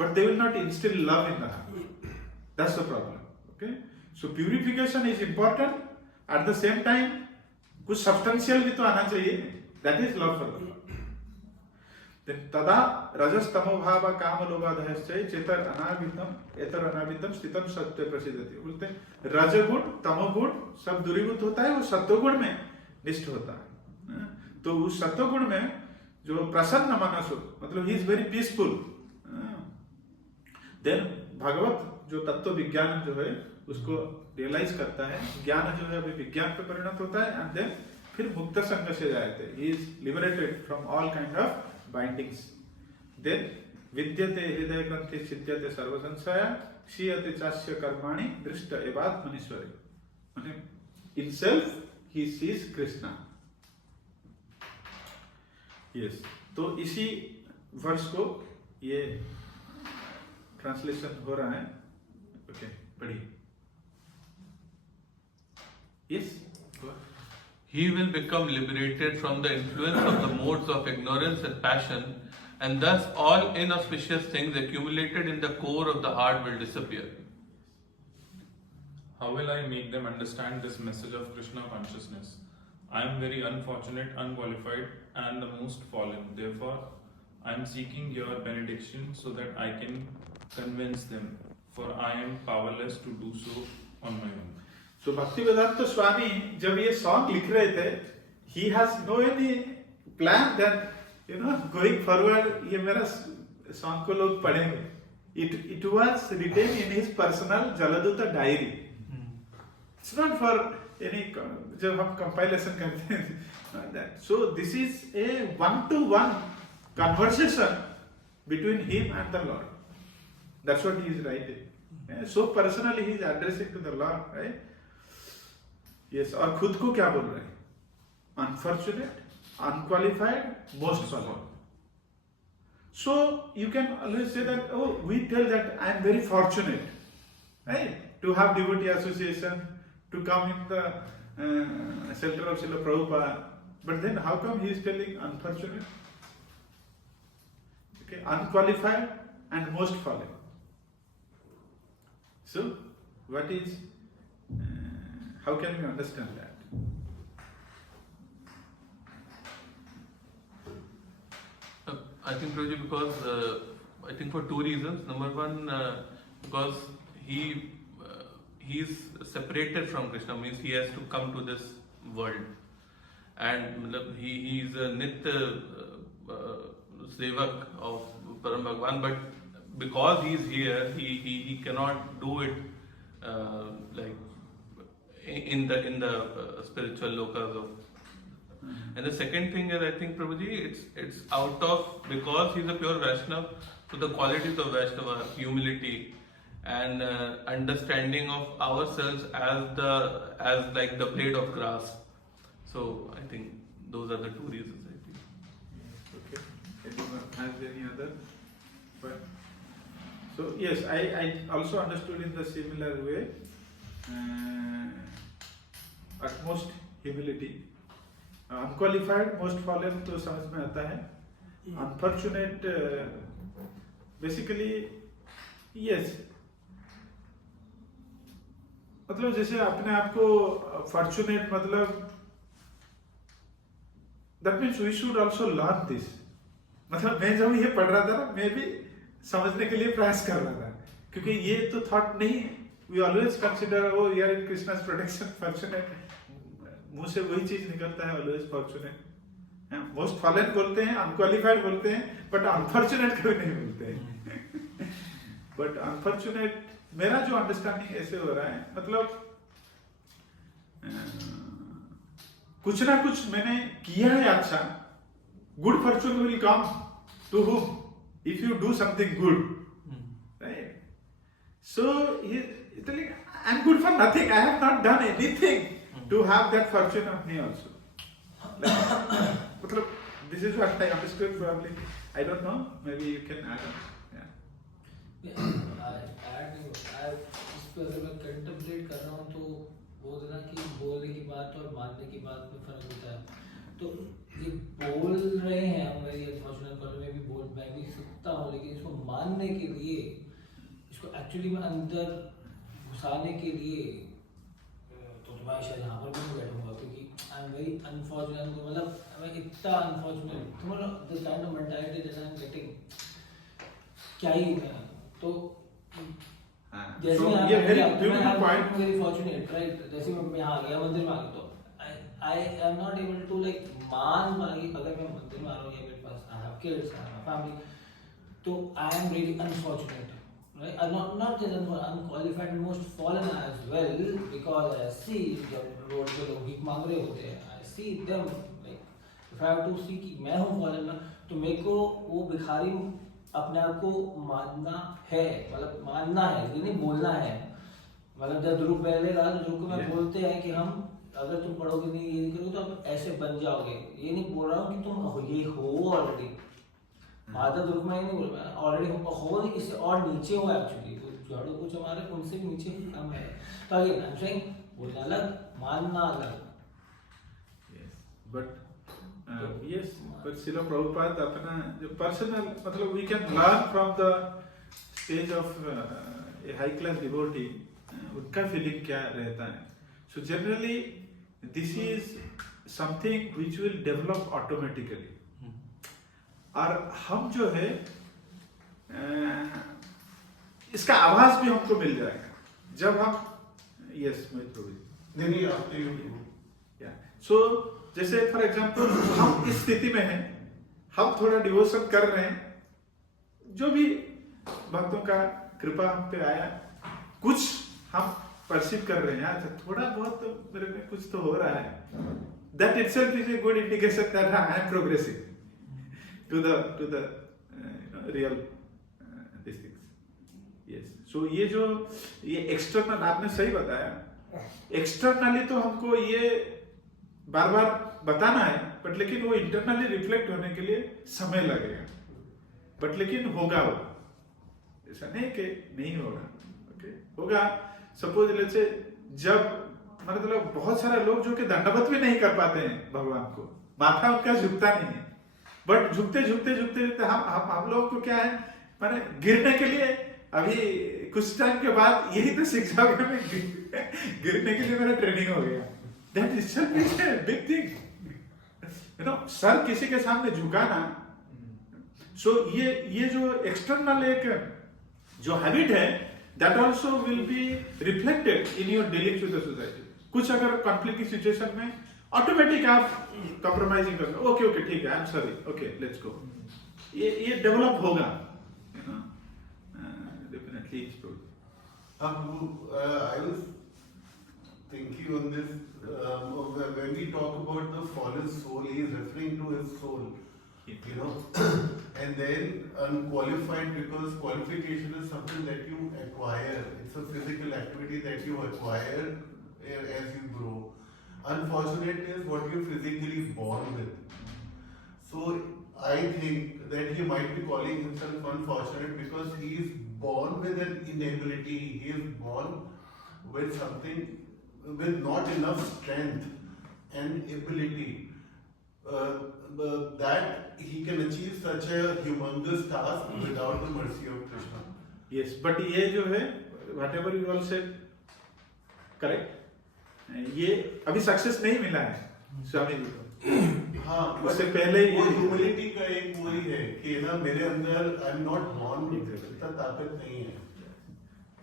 but they will not instill love in the heart. That's the problem. Okay, so purification is important. At the same time, कुछ substantial भी तो आना चाहिए. That is love for the Lord. Then tada rajas tamo bhava kama lobadhayascha chetar anabhitam etar anabhitam स्थितम सत्य प्रसिद्धति. बोलते हैं रजगुण तमोगुण सब दूरीभूत होता है, वो सत्वगुण में निष्ठ होता है. तो उस सत्वगुण में जो प्रसन्न मनस हो, मतलब he is very peaceful. Then भगवत जो तत्व विज्ञान जो है उसको रियलाइज करता है, ज्ञान जो है अभी विज्ञान पे परिणत होता है, एंड देन फिर मुक्त संग से जाते हैं. He is liberated from all kind of bindings. Then विद्यते हृदय ग्रंथि सिद्ध्यते सर्व संशय क्षीयते चास्य कर्माणि दृष्ट एवात्मनीश्वरे. माने in self he sees Krishna. Yes, तो इसी वर्ष को ये ट्रांसलेशन हो रहा है. ओके, पढ़िए. Yes, He will become liberated from the influence of the modes of ignorance and passion, and thus all inauspicious things accumulated in the core of the heart will disappear. How will I make them understand this message of Krishna consciousness? I am very unfortunate, unqualified, and the most fallen. Therefore, I am seeking your benediction so that I can convince them, for I am powerless to do so on my own. So Bhaktivedanta Swami, जब ये song लिख रहे थे, he has no any plan that going forward ये मेरा song को लोग पढ़ेंगे. It was written in his personal Jaladuta diary. It's not for any जब हम compilation करते हैं not that. So this is a one-to-one conversation between him and the Lord. That's what he is writing. Yeah, so personally he is addressing to the Lord, right? Yes, और खुद को क्या बोल रहे हैं? Unfortunate, unqualified, most fallen. So you can always say that, oh, we tell that I am very fortunate, right? To have devotee association, to come in the shelter of Srila Prabhupada. But then how come he is telling unfortunate? Okay, unqualified and most fallen. So, what is, how can we understand that? I think Prabhuji, because I think for two reasons. Number one, because he's separated from Krishna, means he has to come to this world, and he is a Nitya Sevak of Param Bhagwan, but because he is here, he cannot do it like in the spiritual lokas of. And the second thing is, I think Prabhuji, it's out of, because he's a pure Vaishnava, so the qualities of Vaishnava, humility and understanding of ourselves as like the blade of grass. So I think those are the two reasons, I think. Okay. Anyone has any other? But so yes, I also understood in the similar way. Utmost humility. Unqualified, most fallen तो समझ में आता है. Unfortunate, basically, yes. मतलब जैसे अपने आप को fortunate मतलब that means we should also learn this. मतलब मैं जब ये पढ़ रहा था ना, मैं भी समझने के लिए प्रयास कर रहा था, क्योंकि ये तो thought नहीं है. We always consider, oh, we are in Krishna's protection, fortunate. मुंह से वही चीज निकलता है, always fortunate. Most fallen बोलते हैं, unqualified बोलते हैं, but unfortunate कभी नहीं बोलते हैं. But unfortunate, मेरा जो understanding ऐसे हो रहा है, मतलब कुछ ना कुछ मैंने किया है अच्छा. Good fortune will come to whom? If you do something good, right? So he is telling, I am good for nothing. I have not done anything to have that fortune of me also. Like, this is what I understood probably. I don't know. Maybe you can add on. इस पर अगर मैं कंटेम्पलेट कर रहा हूँ तो वो ना कि बोलने की बात और मानने की बात में फर्क होता है. तो ये बोल रहे हैं हम मेरी अनफॉर्चुनेट कॉलेज में भी बोल मैं भी सकता हूँ, लेकिन इसको मानने के लिए, इसको एक्चुअली में अंदर घुसाने के लिए तो तुम्हारे शायद यहाँ पर भी नहीं बैठूंगा, क्योंकि आई एम वेरी अनफॉर्चुनेट. मतलब मैं इतना अनफॉर्चुनेट, तुम्हारा the kind of mentality that I am getting, क्या ही मैं तो जैसे So, मैं yeah, very beautiful point. Very fortunate, right? जैसे मैं यहाँ आ गया, मंदिर में आ गया, तो I am not able to like मान पाएगी अगर मैं मंदिर में आ रहा हूँ या मेरे पास I have kids, I have a family, तो I am really unfortunate, right? I'm not just unqualified, most fallen as well, because I see जब रोड पे लोग भीख मांग रहे होते हैं, I see them like if I have to see कि मैं हूँ fallen ना, तो मेरे को वो भिखारी अपने आप को मानना है, मतलब मानना है, ये नहीं बोलना है. मतलब जब ध्रुव पहले रहा तो ध्रुव को मैं बोलते हैं कि हम अगर तुम पढ़ोगे नहीं, ये नहीं करोगे तो आप ऐसे बन जाओगे. ये नहीं बोल रहा हूँ कि तुम ये हो ऑलरेडी. माता ध्रुव में ये नहीं बोल रहा, ऑलरेडी हो, इससे और नीचे हो एक्चुअली. तो झाड़ू कुछ हमारे उनसे भी नीचे हम है. तो अगेन आई एम सेइंग, बोलना अलग, मानना अलग. But yes, but Srila Prabhupada अपना जो personal, मतलब we can learn from the stage of a high class devotee, उनका feeling क्या रहता है. So generally this is something which will develop automatically. और हम जो है इसका आभास भी हमको मिल जाएगा जब हम यस मोहित प्रभु नहीं after you. सो जैसे फॉर एग्जांपल हम इस स्थिति में हैं, हम थोड़ा डिवोशन कर रहे हैं, जो भी भक्तों का कृपा हम पे आया, कुछ हम परसीव कर रहे हैं, अच्छा थोड़ा बहुत तो मेरे में कुछ तो हो रहा है, that itself is a good indication that I am progressing to the real these things. Yes. So ये एक्सटर्नल आपने सही बताया, एक्सटर्नली तो हमको ये बार बार बताना है, बट लेकिन वो इंटरनली रिफ्लेक्ट होने के लिए समय लगेगा, बट लेकिन होगा वो, ऐसा नहीं कि नहीं होगा, ओके होगा। सपोज लेट्स जब मतलब बहुत सारे लोग जो कि दंडवत भी नहीं कर पाते हैं भगवान को, माथा उनका झुकता नहीं है, बट झुकते झुकते झुकते झुकते हम लोगों को क्या है, माने गिरने के लिए अभी कुछ टाइम के बाद यही तो सीख जाओगे, मैं गिरने के लिए मेरा ट्रेनिंग हो गया। That itself is a big thing. You know, sir किसी के सामने झुकाना, so ये जो एक्सटर्नल एक जो हैबिट है, that also will be reflected in your dealings with the society. कुछ अगर कॉन्फ्लिक्ट की सिचुएशन में ऑटोमेटिक आप कॉम्प्रोमाइजिंग कर, ओके ठीक है, I am sorry, okay let's go, ये डेवलप होगा, you know, definitely it's true. I was thinking on this, when we talk about the fallen soul, he is referring to his soul, you know, and then unqualified, because qualification is something that you acquire. It's a physical activity that you acquire as you grow. Unfortunate is what you're physically born with. So I think that he might be calling himself unfortunate because he is born with an inability. He is born with something, with not enough strength and ability that he can achieve such a humongous task without the mercy of Krishna. Yes, but ये जो है, whatever you all said, correct. ये अभी सक्सेस नहीं मिला है स्वामी जी को। हाँ, उससे पहले वो ह्यूमिलिटी का एक वही है कि ना मेरे अंदर आई एम नॉट बॉर्न इतना ताकत नहीं है।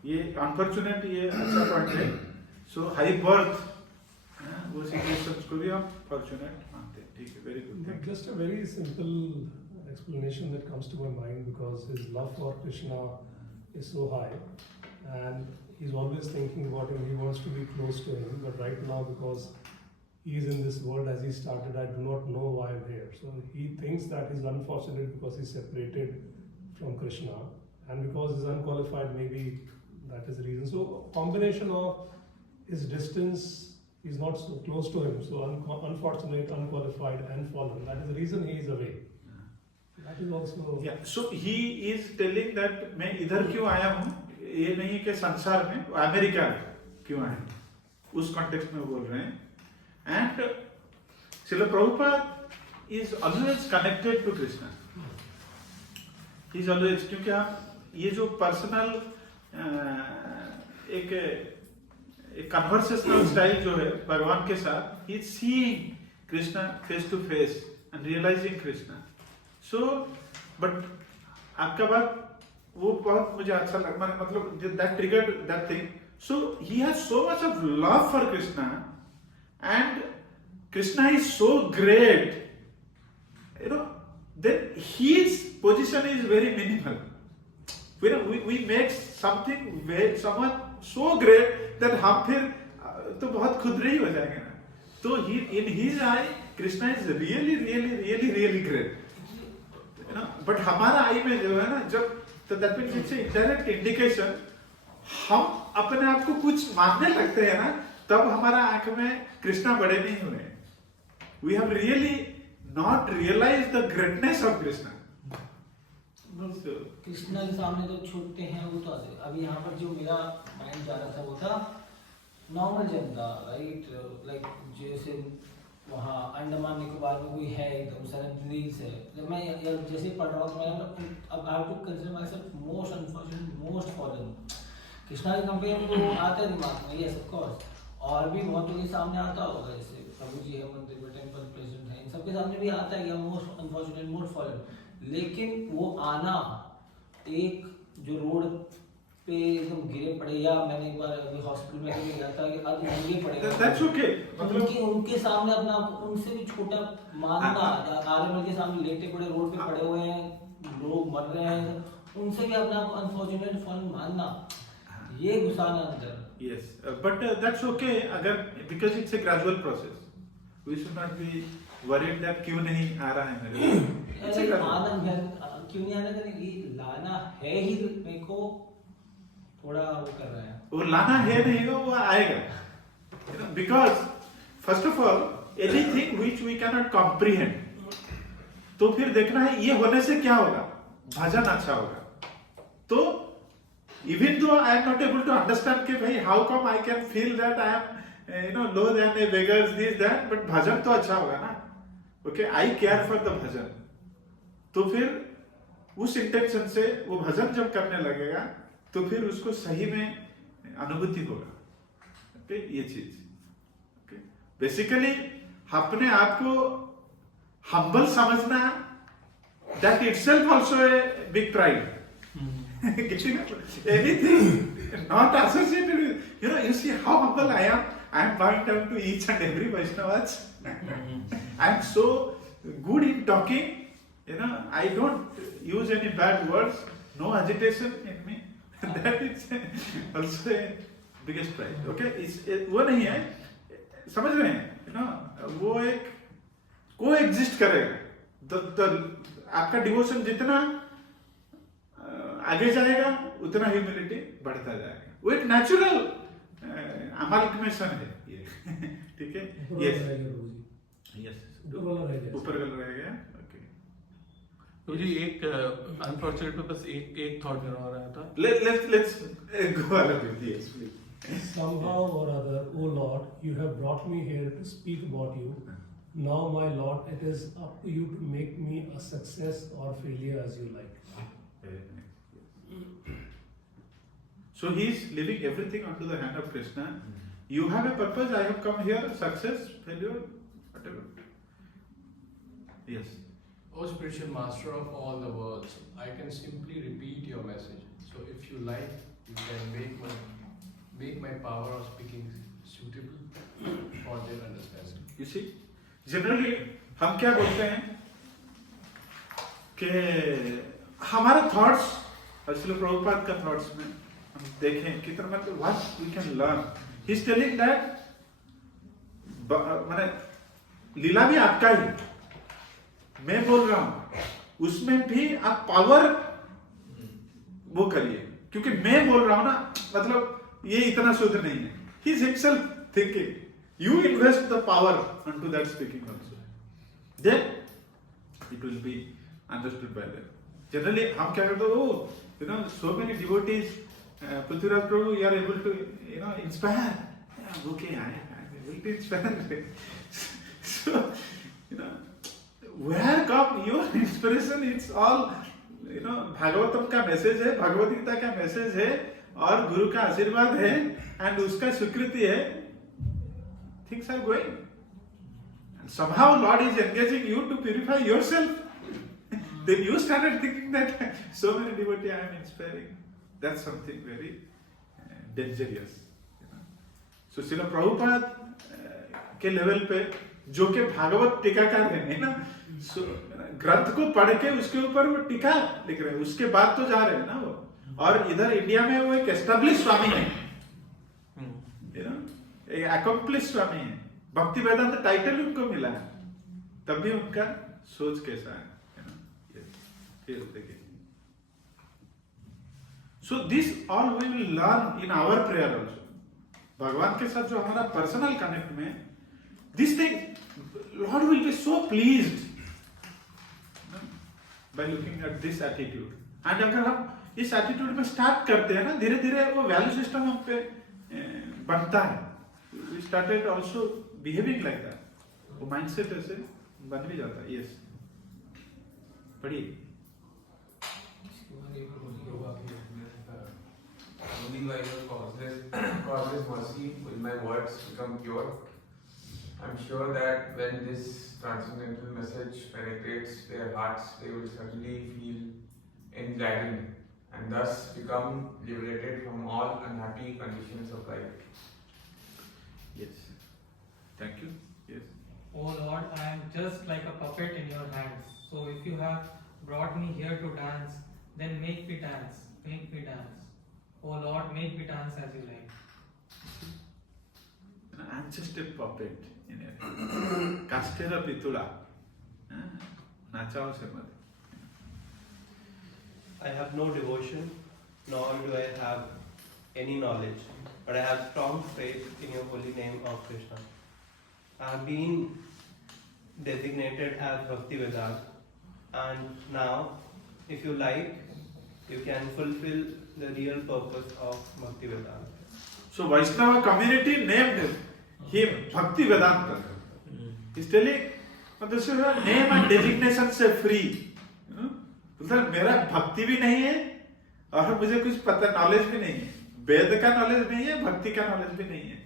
ये अनफॉर्चुनेट, ये अच्छा पॉइंट है। सो हाई बर्थ वो सिचुएशंस को भी हम फॉर्चुनेट मानते हैं, ठीक है, very good. Just a very simple explanation that comes to my mind, because his love for Krishna is so high and he's always thinking about him, he wants to be close to him, but right now because he is in this world as he started, I do not know why I'm here. So he thinks that he's unfortunate because he's separated from Krishna, and because he's unqualified, maybe that is the reason. So combination of his distance, he's not so close to him, so unfortunate, unqualified and fallen, that is the reason he is away. That is also, yeah, so he is telling that मैं इधर क्यों आया हूँ, ये नहीं कि संसार में, अमेरिका क्यों आए, उस कॉन्टेक्स्ट में बोल रहे हैं। And Srila Prabhupada is always connected to Krishna, is always, क्योंकि आप ये जो पर्सनल एक कन्वर्सेशनल स्टाइल जो है भगवान के साथ, he is seeing Krishna face to face and realising Krishna. So but आपका बात वो बहुत मुझे अच्छा लगा, मतलब that triggered that thing. So he has so much of love for Krishna, and Krishna is so great, you know, then his position is very minimal. We make something someone so great that हम फिर तो बहुत खुदरे ही हो जाएंगे ना। तो in his eye Krishna is really great, you know, but हमारा आई में जो है ना, जब तो that means it's a indirect indication, हम अपने आप को कुछ मानने लगते हैं ना, तब हमारा आंख में कृष्णा बड़े नहीं हुए। We have really not realized the greatness of Krishna. Krishna के सामने तो छोटे हैं वो तो आते। अभी यहाँ पर जो मेरा माइंड जा रहा था वो था नॉर्मल जनता, राइट, लाइक जैसे वहाँ अंडमान निकोबार में कोई है एकदम सारे ड्रील्स है, जब मैं जैसे पढ़ रहा हूँ मैं अब I have to consider myself most unfortunate, most fallen. Krishna के कंपेयर में तो आता है दिमाग में, यस ऑफ कोर्स, और भी बहुतों के सामने आता होगा, जैसे प्रभु जी है मंदिर में, टेम्पल प्रेसिडेंट है, इन सबके सामने भी आता है कि मोस्ट अनफॉर्चुनेट मोस्ट फॉलन, लेकिन वो आना एक जो रोड पे एकदम गिरे पड़े, या मैंने एक बार अभी हॉस्पिटल में गया था कि अध नंगे पड़े, That's okay. उनके सामने अपना उनसे भी छोटा मानना, आर्यमल के सामने लेटे पड़े रोड पे पड़े हुए हैं, लोग मर रहे हैं, उनसे भी अपना अनफॉर्चुनेट फॉलन मानना, ये घुसाना अंदर। Yes, but that's okay. अगर because it's a gradual process, we should not be worried that क्यों नहीं आ रहा है मेरे को। It's a gradual. क्यों नहीं आना करें, ये लाना है ही, मेरे को थोड़ा वो कर रहा है, वो लाना है नहीं हो, वो आएगा। Because first of all, anything which we cannot comprehend, तो फिर देखना है ये होने से क्या होगा, भजन अच्छा होगा। तो even though I am not able to understand कि भाई how come I can feel that I am lower than a beggars this that, but भजन तो अच्छा होगा ना। Okay, I care for the भजन। तो फिर उस इंटेंशन से वो भजन जब करने लगेगा तो फिर उसको सही में अनुभूति होगा। ओके, ये चीज। ओके, बेसिकली अपने आप को हम्बल समझना, that itself also a big pride. Anything not associated with, you see how humble I am. I am bowing down to each and every Vaishnavas. I am so good in talking. I don't use any bad words. No agitation in me. That is also a biggest pride. Okay, वो नहीं है, समझ रहे हैं? वो एक को एग्जिस्ट करेगा। आपका डिवोशन जितना आगे जाएगा उतना ह्यूमिलिटी बढ़ता जाएगा। वो एक नेचुरल अमालगमेशन है ये। ठीक है, यस यस, ऊपर वाला रह गया। ओके, तो जी एक अनफॉर्चुनेट पे बस एक थॉट मेरा आ रहा था। let's go along with this, please. Somehow or other, O Lord, you have brought me here to speak about you. Now, my Lord, it is up to you to make me a success or failure as you like. So he is leaving everything onto the hand of Krishna. You have a purpose. I have come here. Success, failure, whatever. Yes. O spiritual master of all the worlds, I can simply repeat your message. So if you like, you can make my power of speaking suitable for their understanding. You see, generally हम क्या बोलते हैं कि हमारे thoughts, श्रील प्रभुपाद का thoughts में हम देखें कितना मतलब what we can learn. He is telling that माने लीला भी आपका ही, मैं बोल रहा हूं, उसमें भी आप पावर वो करिए, क्योंकि मैं बोल रहा हूं ना, मतलब ये इतना शुद्ध नहीं है। He is himself thinking. You invest the power onto that speaking also. Then it will be understood by them. Generally, हम क्या करते हो? So many devotees, Prithviraj Prabhu, you are able to, inspire. Yeah, okay, I am able to inspire. So, where come your inspiration? It's all, Bhagavatam का मैसेज है, भगवद गीता का मैसेज है, और गुरु का आशीर्वाद है, एंड उसका स्वीकृति है। Things are going, and somehow Lord is engaging you to purify yourself. Then you started thinking that so many devotees I am inspiring. That's something very dangerous. So Srila Prabhupada के लेवल पे, जो कि भागवत टीकाकार है ना, ग्रंथ को पढ़ के उसके ऊपर वो टीका लिख रहे हैं, उसके बाद तो जा रहे हैं ना वो। और इधर इंडिया में वो एक एस्टेब्लिश स्वामी है, एक अकम्प्लिश स्वामी है, भक्ति वेदांत टाइटल उनको मिला है, तब भी उनका सोच कैसा है। So this all we will learn in our prayer also. भगवान के साथ जो हमारा पर्सनल कनेक्ट में, this thing lord will be so pleased by looking at this attitude. And अगर हम इस एटीट्यूड में स्टार्ट करते हैं ना, धीरे धीरे वो वैल्यू सिस्टम हम पे बनता है। We started also behaving like that. वो माइंडसेट ऐसे बन भी जाता है। यस, पढ़िए। Only by your causeless mercy will my words become pure. I'm sure that when this transcendental message penetrates their hearts, they will certainly feel enlightened and thus become liberated from all unhappy conditions of life. Yes. Thank you. Yes. Oh Lord, I am just like a puppet in your hands. So if you have brought me here to dance, then make me dance. Make me dance. Oh Lord, make me dance as you like. I'm just a puppet in it. Kastera pitula. Nachao se mate. I have no devotion, nor do I have any knowledge, but I have strong faith in your holy name of Krishna. I have been designated as Bhaktivedanta, and now, if you like, you can fulfill the real purpose of Bhaktivedanta. So Vaishnava community named him Bhakti Vedanta. He's telling, this is a name and designation से free. मतलब मेरा भक्ति भी नहीं है और मुझे कुछ पता नॉलेज भी नहीं है, वेद का नॉलेज नहीं है, भक्ति का नॉलेज भी नहीं है,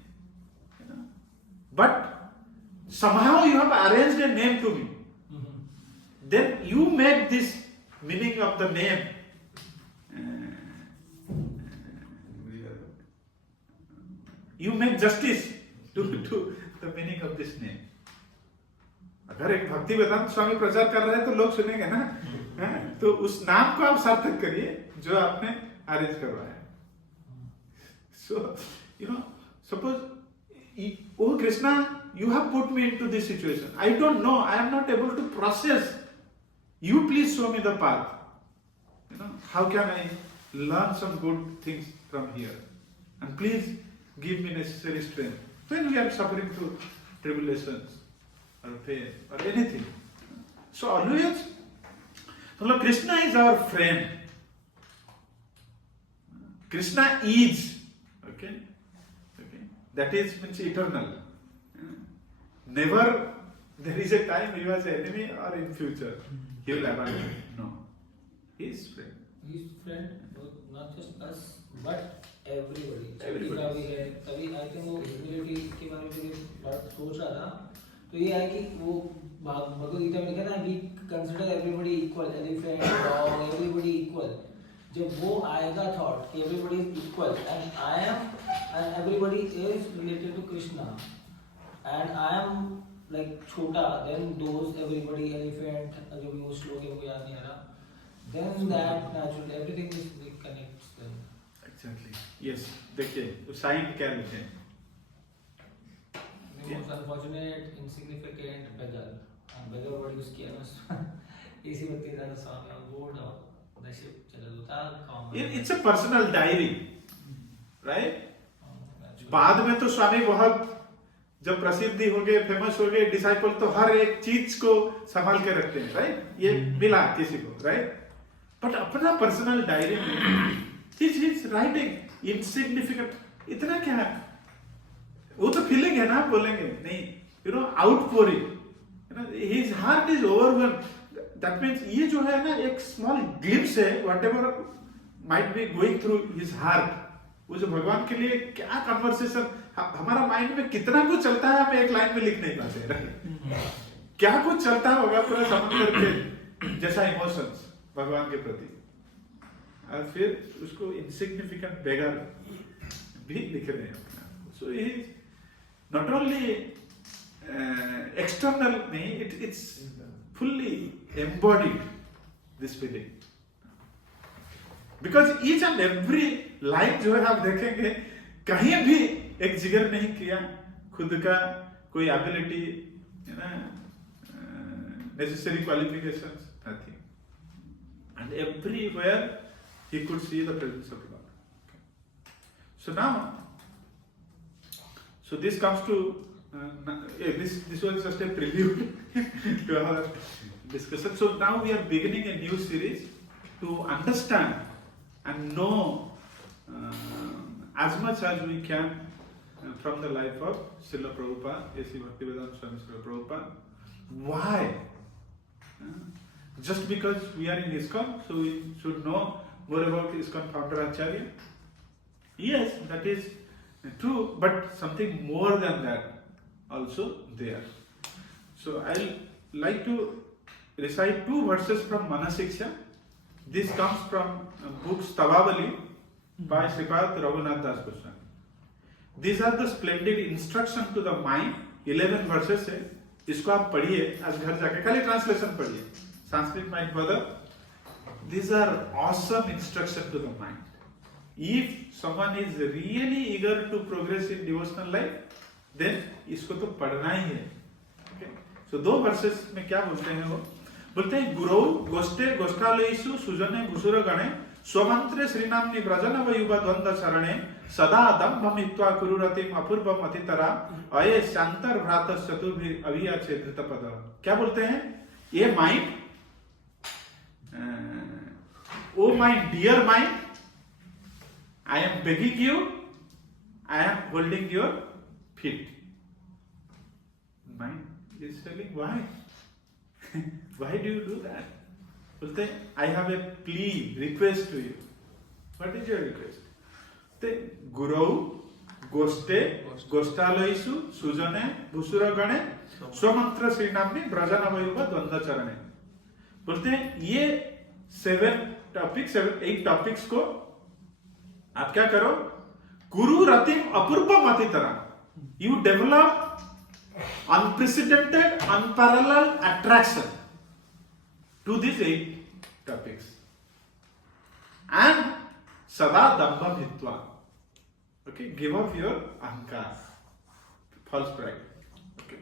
but somehow you have arranged a name to me. Then you make this meaning of the name. You make justice to the meaning of this name. अगर एक भक्ति वेदांत स्वामी प्रचार कर रहे हैं तो लोग सुनेंगे ना, तो उस नाम को आप सार्थक करिए जो आपने अरेंज करवाया. So, suppose, oh Krishna, you have put me into this situation. I don't know, I am not able to process. You please show me the path. How can I learn some good things from here? And please give me necessary strength. When we are suffering through tribulations or pain or anything. So always, Krishna is our friend. Krishna is, okay? That means eternal. Never there is a time he was enemy or in future he will abandon. No. He is friend. He is friend, not just us, but everybody. Everybody. तभी I think वो humility के बारे में भी बात सोच रहा था, तो ये है कि वो भगवद गीता में लिखा था, we consider everybody equal, elephant, dog, everybody equal. जब वो आएगा thought कि everybody is equal and I am and everybody is related to Krishna and I am like छोटा, then those everybody elephant जो भी वो श्लोक है वो याद नहीं आ रहा, then that naturally everything is connects them. Exactly. Yes. देखिए साइंट क्या लिखे हैं? The most unfortunate, insignificant beggar. Beggar word use किया ना, इसी बत्ती दादा स्वामी on board और the ship चला जाता काम. It's a personal diary, right? बाद में तो स्वामी बहुत जब प्रसिद्धि हो गए, फेमस हो गए, डिसाइपल तो हर एक चीज को संभाल के रखते हैं, राइट? ये मिला किसी को, राइट? बट अपना पर्सनल डायरी में he's writing insignificant. इतना क्या है? वो तो फीलिंग है ना, आप बोलेंगे नहीं, outpouring. His heart is overwhelmed. That means ये जो है ना एक small glimpse है, whatever might be going through his heart. वो जो भगवान के लिए क्या कन्वर्सेशन, हमारा माइंड में कितना कुछ चलता है, हम एक लाइन में लिख नहीं पाते. क्या कुछ चलता होगा पूरा समुद्र के जैसा इमोशंस भगवान के प्रति, और फिर उसको insignificant beggar भी लिख रहे हैं. So he is not only external, it's fully embodied this feeling. Because each and every line जो है आप देखेंगे कहीं भी एक जिगर नहीं किया खुद का कोई ability, necessary qualifications, nothing. And everywhere he could see the presence of God. So now, so this comes to this was just a prelude to our discussion. So now we are beginning a new series to understand and know as much as we can from the life of Srila Prabhupada, A.C. Bhaktivedanta Swami Srila Prabhupada. Why? Just because we are in ISKCON, so we should know more about ISKCON founder Acharya? Yes, that is True, but something more than that also there. So I'll like to recite 2 verses from Manasiksha. This comes from book Stavavali by Sripad Raghunath Das Goswami. These are the splendid instruction to the mind. 11 verses है. इसको आप पढ़िए आज घर जाके खाली ट्रांसलेशन पढ़िए. Sanskrit might bother. These are awesome instruction to the mind. If someone is really eager to progress in devotional life, then इसको तो पढ़ना ही है. Okay? So 2 verses में क्या बोलते हैं वो? बोलते हैं गुरौ गोष्ठे गोष्ठालयेषु सुजने भूसुर गणे स्वमंत्रे श्रीनाम्नि व्रजन वयुवा द्वंद्व चरणे सदा दम्भमित्वा कुरुरतिम अपूर्वम अतितरा अये शांतर भ्रातः चतुर्भिः अभियाचे धृतपद. क्या बोलते हैं? ये mind, oh my dear mind, I am begging you, I am holding your feet. Mind is telling why? Why do you do that? बोलते हैं, I have a plea, request to you. What is your request? ते गुरौ गोष्ठे गोष्ठालयेषु सुजने भूसुर गणे स्वमंत्र श्रीनाम्नि व्रजनवयुवा द्वंद्व चरणे. बोलते हैं ये 8 टॉपिक्स को आप क्या करो? गुरु रतिम अपूर्वम अतितरा. You develop unprecedented, unparalleled attraction to these 8 topics. And sada dambam hitva. Okay, give up your ahankar, false pride. Okay.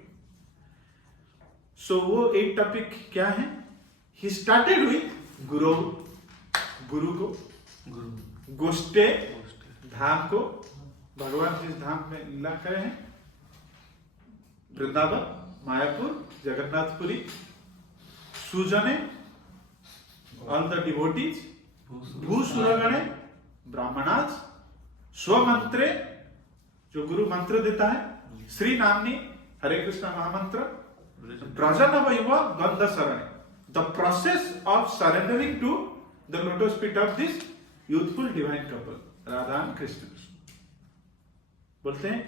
So वो 8 topic क्या है? He started with guru को, गोष्ठे धाम को, भगवान जिस धाम में लीला करे हैं, Vrindavan, Mayapur, Jagannathpuri, सुजने, all the devotees, भूसुरगणे, Brahmanas, स्वमंत्रे, जो गुरु मंत्र देता है, श्री नामनी, हरे कृष्ण महामंत्र, व्रजनवयुवा द्वंद्व शरणे. The process of surrendering to the lotus feet of this youthful divine couple, Radha and Krishna. बोलते हैं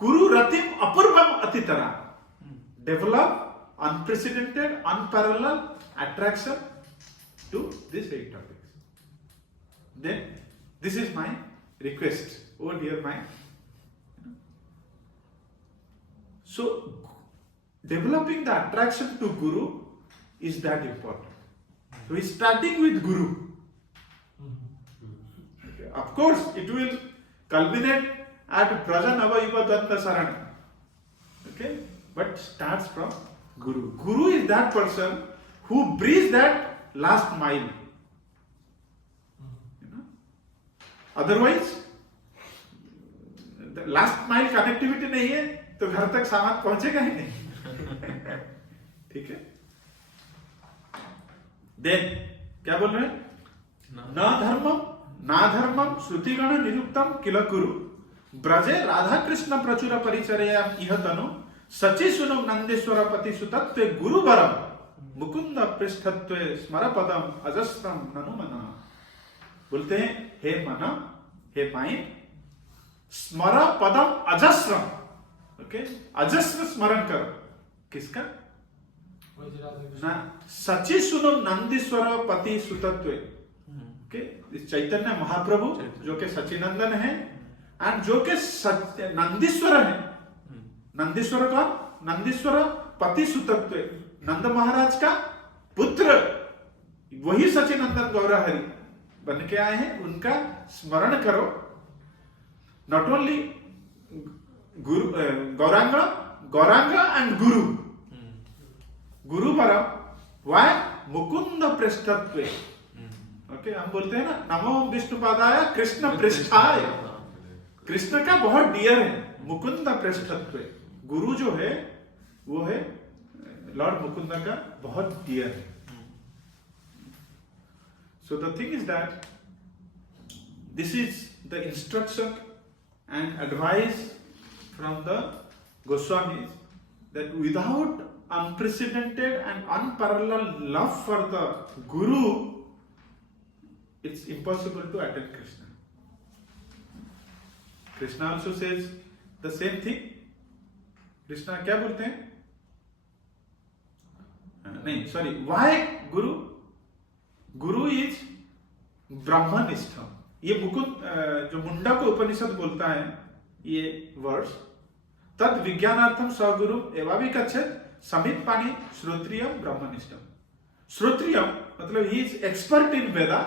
कुरु रतिम अपूर्वम अतितरा. Develop unprecedented, unparalleled attraction to these 8 topics. Then this is my request, oh dear mind. So developing the attraction to Guru is that important. So he's starting with Guru. Okay. Of course, it will culminate at Prajanavayuva Danta Sarana. Okay, but starts from Guru. Guru is that person who breathes that last mile. Otherwise, the last mile connectivity नहीं है तो घर तक सामान पहुंचेगा ही नहीं. ठीक है. Then क्या बोल रहे हैं? ना धर्मम श्रुतिगण निरुक्तम किल कुरु ब्रजे राधा कृष्ण प्रचुर परिचर्याम इह तनु सचि सुनो नंदेश्वर पति सुतत्वे गुरु वरम मुकुंद पृष्ठत्वे स्मर पदम अजस्रम ननु मना. बोलते हैं हे मन, हे माइंड, स्मर पदम अजस्रम. ओके, अजस्र स्मरण करो. किसका? ना सचि सुनो नंदीश्वर पति सुतत्वे. ओके, चैतन्य महाप्रभु जो के सचिनंदन है एंड जो के नंदीश्वर है. नंदीश्वर कौन? नंदीश्वर पति सुतत्वे, नंद महाराज का पुत्र, वही सचिनंदन गौरहरि बन के आए हैं. उनका स्मरण करो. नॉट ओनली गौरांग एंड गुरु. गुरु परम वाय मुकुंद पृष्ठत्वे. ओके, हम बोलते हैं ना नमो विष्णुपादाय कृष्ण पृष्ठाय. कृष्ण का बहुत डियर है मुकुंद पृष्ठत्वे. गुरु जो है वो है लॉर्ड मुकुंद का बहुत डियर है. So the thing is that this is the instruction and advice from the Goswamis that without unprecedented and unparalleled love for the Guru, it's impossible to attain Krishna. Krishna also says the same thing. Krishna क्या बोलते हैं? नहीं, sorry, Y Guru? Guru is ब्रह्मनिष्ठ. ये मुकुंद जो मुंडा को उपनिषद बोलता है, ये वर्ष, तद विज्ञानार्थम सगुरु एवाभिगच्छेत् समित पाणी श्रोत्रियम ब्रह्मनिष्ठम. श्रोत्रियम मतलब he is expert in Veda,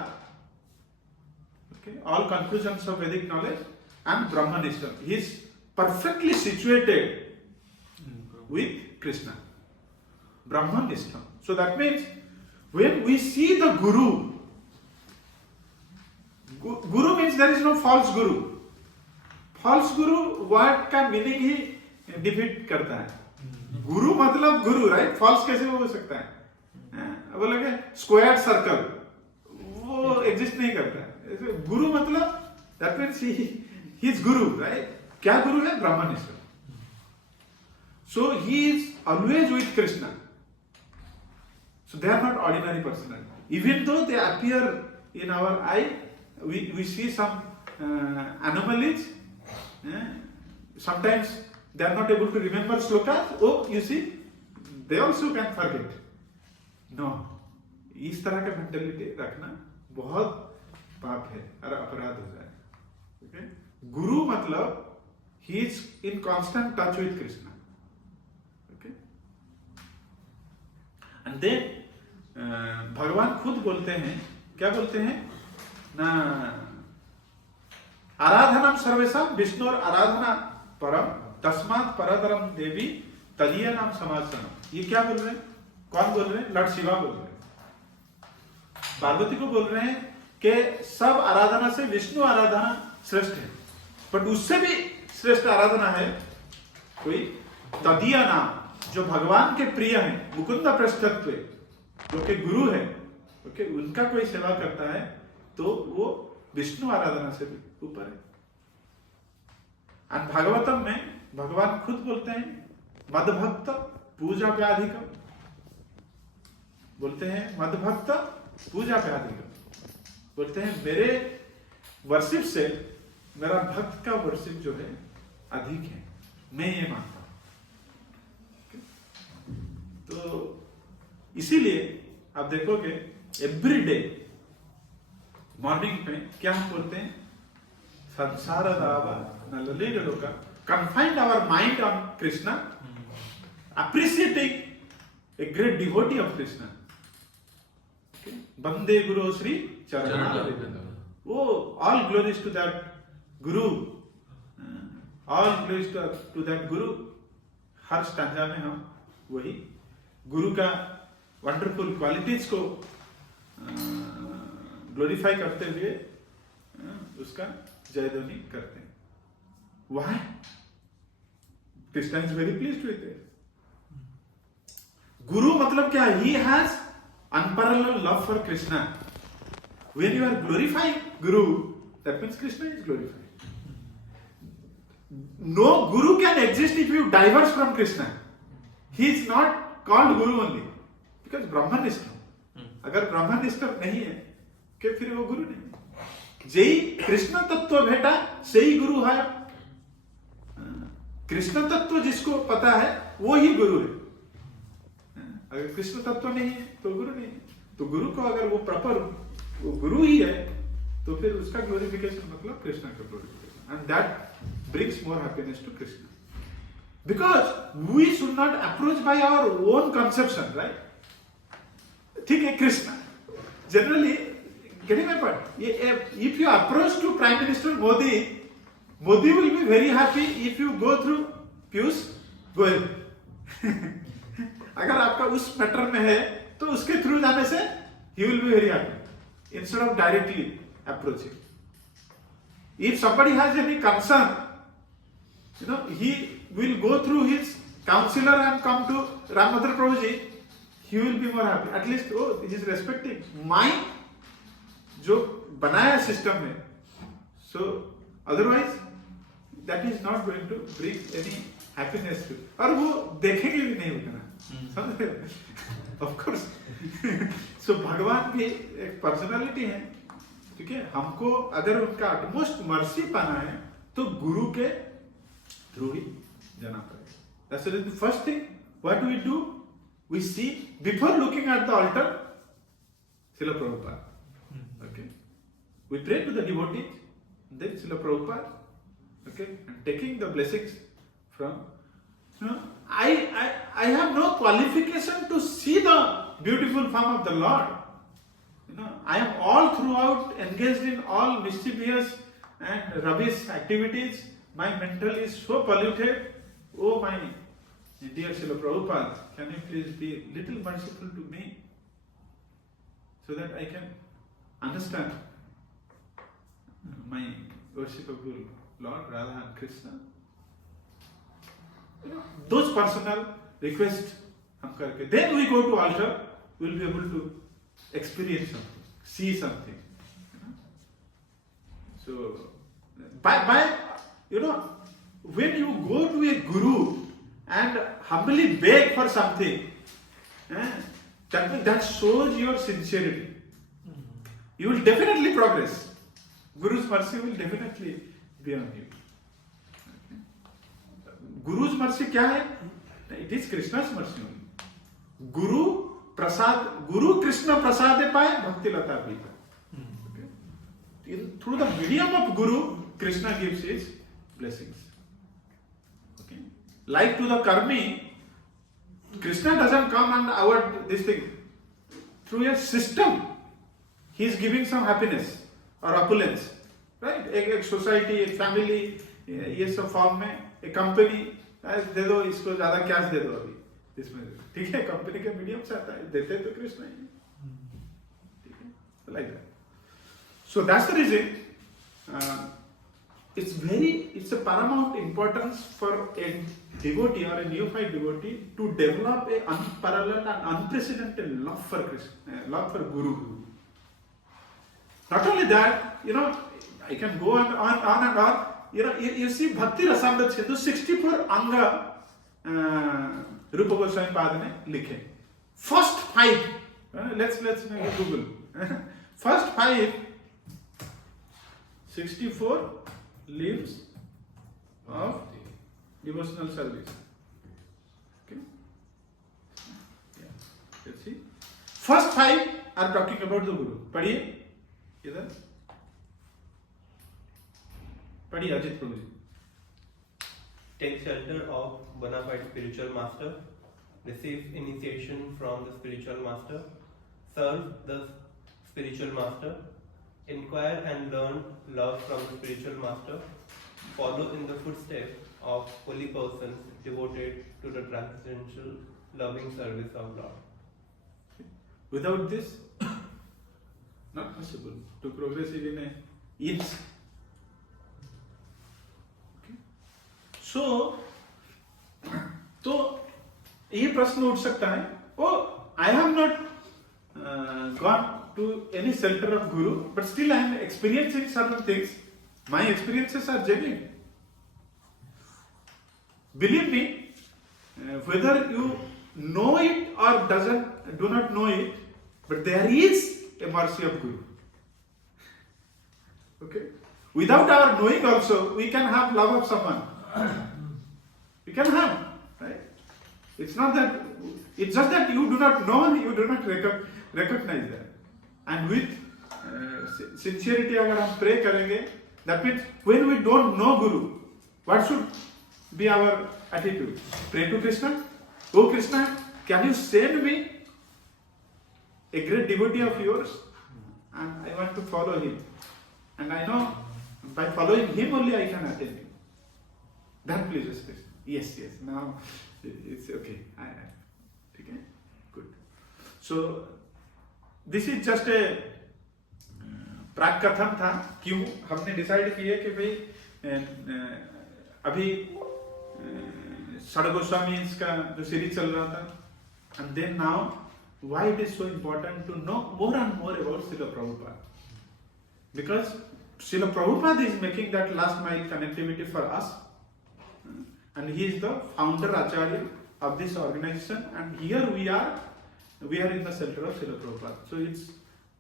okay, all conclusions of Vedic knowledge, and brahmanism. He is perfectly situated with Krishna. Brahmanism. So that means when we see the guru, guru means there is no false guru. False guru word का meaning ही डिफीट करता है. गुरु मतलब गुरु, राइट? फॉल्स कैसे हो सकता है? बोलोगे स्क्वायर सर्कल, वो एग्जिस्ट नहीं करता है. गुरु मतलब that means he is guru, right? क्या गुरु है? ब्रह्मनिष्ठ. So he is always with Krishna. So they are not ordinary personality. Even though they appear in our eye, we see some anomalies. Sometimes they are not able to remember slokas. Oh, you see, they also can forget. No, इस तरह का मेंटेलिटी रखना बहुत पाप है और अपराध हो जाए. Okay? गुरु मतलब he is in constant touch with Krishna. Okay? And then भगवान खुद बोलते हैं, क्या बोलते हैं ना, आराधनम सर्वेशम विष्णु और आराधना परम तस्मात् परतरम देवी तदीय नाम समासनम. ये क्या बोल रहे हैं? कौन बोल रहे हैं? लॉर्ड शिवा बोल रहे हैं. पार्वती को बोल रहे हैं कि सब आराधना से विष्णु आराधना श्रेष्ठ है, बट उससे भी श्रेष्ठ आराधना है कोई तदीय नाम, जो भगवान के प्रिय हैं, मुकुंद पृष्ठत्व, जो कि गुरु है, ओके, उनका कोई सेवा करता है तो वो विष्णु आराधना से भी ऊपर है. और भागवतम में भगवान खुद बोलते हैं मदभक्त पूजा व्याधिकम, बोलते हैं मदभक्त पूजा व्याधिकम, बोलते हैं मेरे वर्शिप से मेरा भक्त का वर्शिप जो है अधिक है, मैं ये मानता हूं. तो इसीलिए आप देखोगे एवरी डे मॉर्निंग में क्या हम बोलते हैं? संसार दावा न ललील लोका, confine our mind on Krishna, appreciating a great devotee of Krishna. Okay? Bande Guru Sri Charana. Oh, all glories to that Guru. All glories to that Guru. Her stanza में हम वही गुरु का वंडरफुल क्वालिटीज को ग्लोरीफाई करते हुए उसका जयध्वनि करते हैं. Why? Krishna is very pleased with it. Guru मतलब क्या? He has unparalleled love for Krishna. When you are glorifying Guru, that means Krishna is glorified. No Guru can exist if you diverge from Krishna. He is not called Guru only because Brahmanishta. अगर ब्रह्मनिष्ठ नहीं है कि फिर वो गुरु नहीं. जेई कृष्ण तत्व भेटा सही गुरु है. कृष्ण तत्व जिसको पता है वो ही गुरु है. अगर कृष्ण तत्व नहीं है तो गुरु नहीं है. तो गुरु को अगर वो प्रॉपर वो गुरु ही है तो फिर उसका ग्लोरिफिकेशन मतलब कृष्ण का glorification, and that brings more happiness to Krishna. Because we should not approach by our own conception, right? ठीक है, Krishna generally getting my point. If you approach to Prime Minister Modi will be very happy if you go through Piyush Goyal. अगर आपका उस मैटर में है तो उसके थ्रू जाने से he will be very happy instead of directly approaching. If somebody has any concern, he will go through his counselor and come to Ramabhadra Prabhuji. He will be more happy. At least he is respecting my जो बनाया सिस्टम है. So otherwise that is not going to bring any happiness to, और वो देखेंगे भी नहीं उतना, समझ रहे हो? Of course. सो भगवान भी एक पर्सनालिटी है, ठीक है. हमको अगर उनका अटमोस्ट मर्सी पाना है तो गुरु के थ्रू ही जाना पड़ेगा. That's the first thing. What do? We see before looking at the altar, Srila Prabhupada. Okay. We pray to the devotees, then Srila Prabhupada. Okay, and taking the blessings from. I have no qualification to see the beautiful form of the Lord. I am all throughout engaged in all mischievous and rubbish activities. My mental is so polluted. Oh my dear Srila Prabhupada, can you please be little merciful to me so that I can understand my worshipable Lord Radha and Krishna. Those personal requests हम करके, then we go to altar, we will be able to experience something, see something. So by when you go to a guru and humbly beg for something, that shows your sincerity. You will definitely progress. Guru's mercy will definitely be on you. Guru's mercy क्या है? It is Krishna's mercy only. Guru Krishna prasade पाए भक्ति लता पीता. Through the medium of Guru, Krishna gives his blessings. Okay. Like to the karmi, Krishna doesn't come and award this thing. Through a system, he is giving some happiness or opulence. Right? एक सोसाइटी, एक फैमिली, ये सब फॉर्म में एक कंपनी दे दो, इसको ज्यादा कैश दे दो अभी इसमें, ठीक है, कंपनी के मीडियम से आता है, देते तो कृष्ण ही, ठीक है, like that. So that's the reason it's a paramount importance for a devotee or a neophyte devotee to develop a unparalleled and unprecedented love for Krishna, love for Guru. Not only that, I can go on and on. You see Bhakti Rasamrita Sindhu 64 anga Rupa Goswami Pad ने लिखे. First 5, let's make a Google. First 5 64 leaves of devotional service. Okay. Yeah. Let's see. First 5 are talking about the Guru. पढ़िए इधर. पढ़िए अजित प्रभु जी. Take shelter of bona fide spiritual master. Receive initiation from the spiritual master. Serve the spiritual master. Inquire and learn love from the spiritual master. Follow in the footsteps of holy persons devoted to the transcendental loving service of Lord. Without this, not possible to progress even an inch. Okay. So ये प्रश्न उठ सकता है, I have not gone to any shelter of Guru, but still I am experiencing certain things. My experiences are genuine. Believe me, whether you know it or do not know it, but there is a mercy of Guru. Okay? Without our knowing also, we can have love of someone. We can have, right? It's just that you do not know and you do not recognize that. And with sincerity अगर हम pray करेंगे, that means when we don't know Guru, what should be our attitude? Pray to Krishna. Oh Krishna, can you send me a great devotee of yours? And I want to follow him. And I know by following him only I can attain him. That pleases Krishna. Yes. Now it's okay. Okay, good. So this is just a प्राक कथन था. क्यों हमने डिसाइड किए कि भाई अभी षड गोस्वामी का जो सीरीज चल रहा था, and then now why it is so important to know more and more about Srila Prabhupada, because Srila Prabhupada is making that last mile connectivity for us, and he is the founder Acharya of this organization, and here we are in the center of Srila Prabhupada. So it's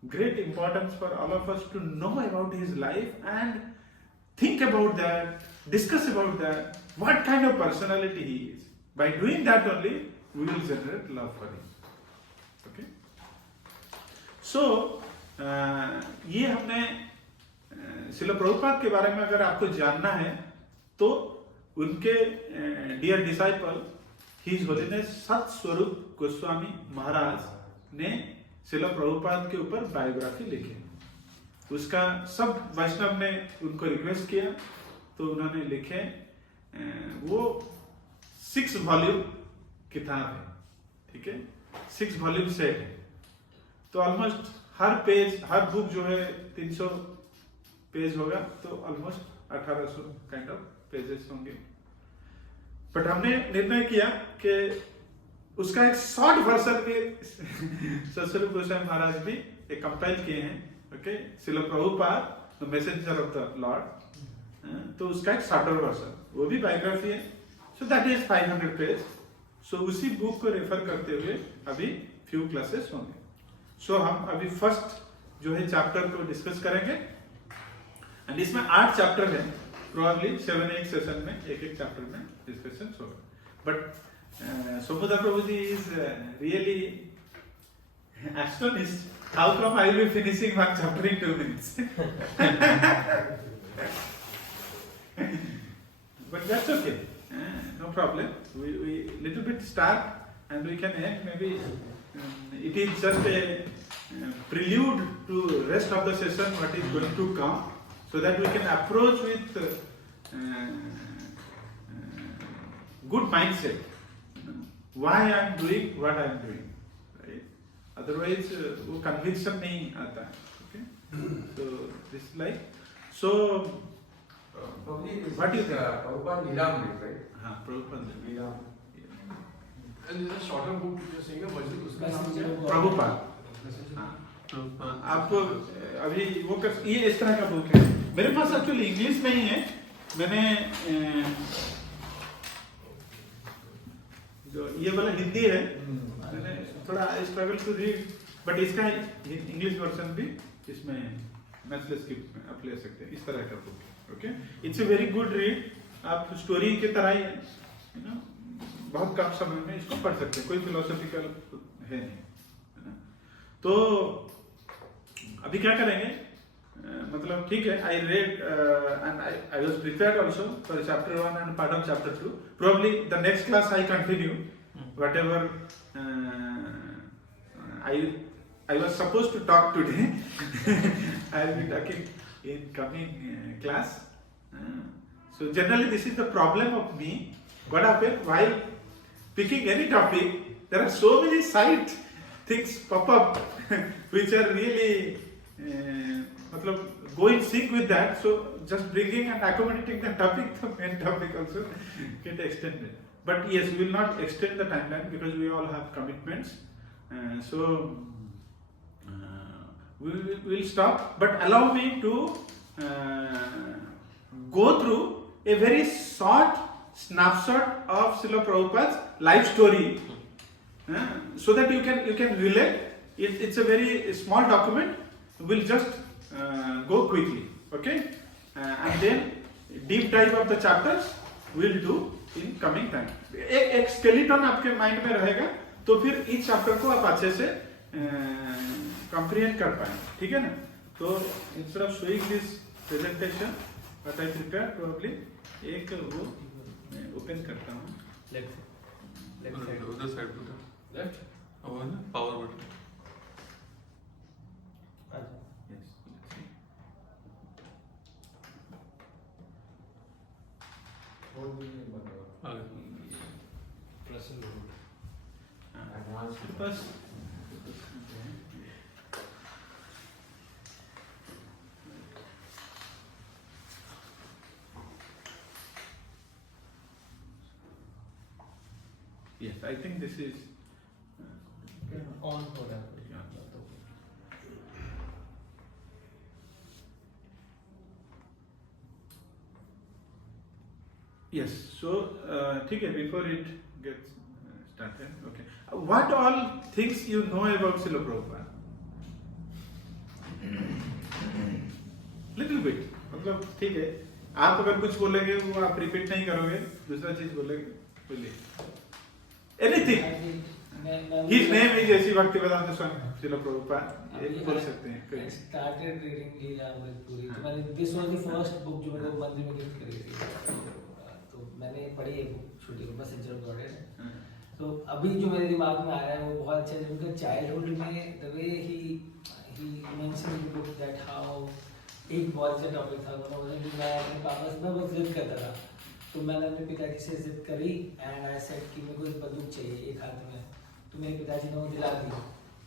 great importance for all of us to know about his life and think about that, discuss about that, what kind of personality he is. By doing that only, we will generate love for him. Okay? So, ये हमने श्रील प्रभुपाद के बारे में अगर आपको जानना है तो उनके डियर डिसाइपल हिज होलीनेस सत स्वरूप गोस्वामी महाराज ने श्रील प्रभुपाद के ऊपर बायोग्राफी लिखी। उसका सब वैष्णव ने उनको रिक्वेस्ट किया तो उन्होंने लिखे। वो 6 वॉल्यूम किताब है, ठीक है, 6 वॉल्यूम सेट है। तो ऑलमोस्ट हर पेज, हर बुक जो है 300 पेज होगा, तो ऑलमोस्ट 1800 काइंड ऑफ पेजेस होंगे। बट हमने निर्णय किया कि उसका एक शॉर्ट वर्जन भी सतस्वरूप गोस्वामी महाराज भी एक कंपाइल किए हैं। Okay, Srila Prabhupada the messenger of the lord, तो उसका एक शॉर्टर वर्जन, वो भी बायोग्राफी है। So that is 500 page. So उसी बुक को रेफर करते हुए अभी फ्यू क्लासेस होंगे। सो हम अभी फर्स्ट जो है चैप्टर को डिस्कस करेंगे, एंड इसमें 8 चैप्टर है। प्रोबेबली 7-8 सेशन में एक चैप्टर में डिस्कशन होगा। But Somudar prabhu ji is really astonished. How come I will be finishing one chapter in 2 minutes? But that's okay. No problem. We little bit start and we can end. Maybe it is just a prelude to rest of the session what is going to come, so that we can approach with good mindset. Why I am doing what I am doing. Otherwise, वो conviction नहीं आता है. Okay, so this like so. What do you think? Prabhupada Leelamrit, right? हाँ, Prabhupada Leelam. And there's a shorter book which you're saying, but उसका नाम क्या है? प्रभुपाद। हाँ, आप अभी वो ये इस तरह का बुक है। मेरे पास एक्चुअली इंग्लिश में ही है। मैंने जो ये वाला हिंदी है, मैंने थोड़ा स्ट्रगल टू रीड, बट इसका इंग्लिश वर्जन भी इसमें मैथलेस की में आप ले सकते हैं। इस तरह का बुक है। Okay, it's a very good read. आप स्टोरी के तरह ही है ना, बहुत कम समय में इसको पढ़ सकते हैं, कोई फिलोसॉफिकल है नहीं, है ना। तो अभी क्या करेंगे, मतलब ठीक है, I read and I was prepared also for chapter 1 and part of chapter 2। Probably the next class I continue whatever I was supposed to talk today. I will be talking in coming class. So generally this is the problem of me. What happens while picking any topic, there are so many side things pop up which are really मतलब go in sync with that. So just bringing and accommodating the topic, the main topic also get extended. But yes, we will not extend the timeline because we all have commitments. So we will stop, but allow me to go through a very short snapshot of Srila Prabhupada's life story, so that you can relate. It's a very small document. We'll just go quickly, okay? And then deep dive of the chapters we'll do in coming time. एक skeleton आपके mind में रहेगा, तो फिर इस चैप्टर को आप अच्छे से कंप्रीहेंड कर पाएंगे, ठीक है ना। तो instead of showing this presentation what I prepare, probably एक वो मैं ओपन करता हूँ। लेफ्ट साइड, उधर साइड पे लेफ्ट और ना पावर बटन। यस, बस yes, I think this is on हो रहा है। yes. So ठीक है, before it gets started, okay. What all things you know about Srila Prabhupada? Little bit, मतलब ठीक है, आप अगर कुछ बोलेंगे वो आप रिपीट नहीं करोगे, दूसरा चीज बोलेंगे, बोलिए एनीथिंग। His name is ऐसी भक्तिवेदांत स्वामी श्रील प्रभुपाद, ये बोल सकते हैं कोई। started reading लीलामृतपुरी, तो मैंने this was the first book जो मेरे को मंदिर में गिफ्ट करी थी, तो मैंने पढ़ी है बुक, छोटी मैसेंजर ऑफ गॉड है। तो अभी जो मेरे दिमाग में आ रहा है वो बहुत अच्छा है, उनका चाइल्डहुड में the way he mention in book that how, एक बहुत अच्छा टॉपिक था, उन्होंने बोला कि मैं अपने पापा से मैं बहुत जिद करता था, तो मैंने अपने पिताजी से जिद करी एंड आई सेड कि मेरे को एक बंदूक चाहिए एक हाथ में, तो मेरे पिताजी ने वो दिला दी।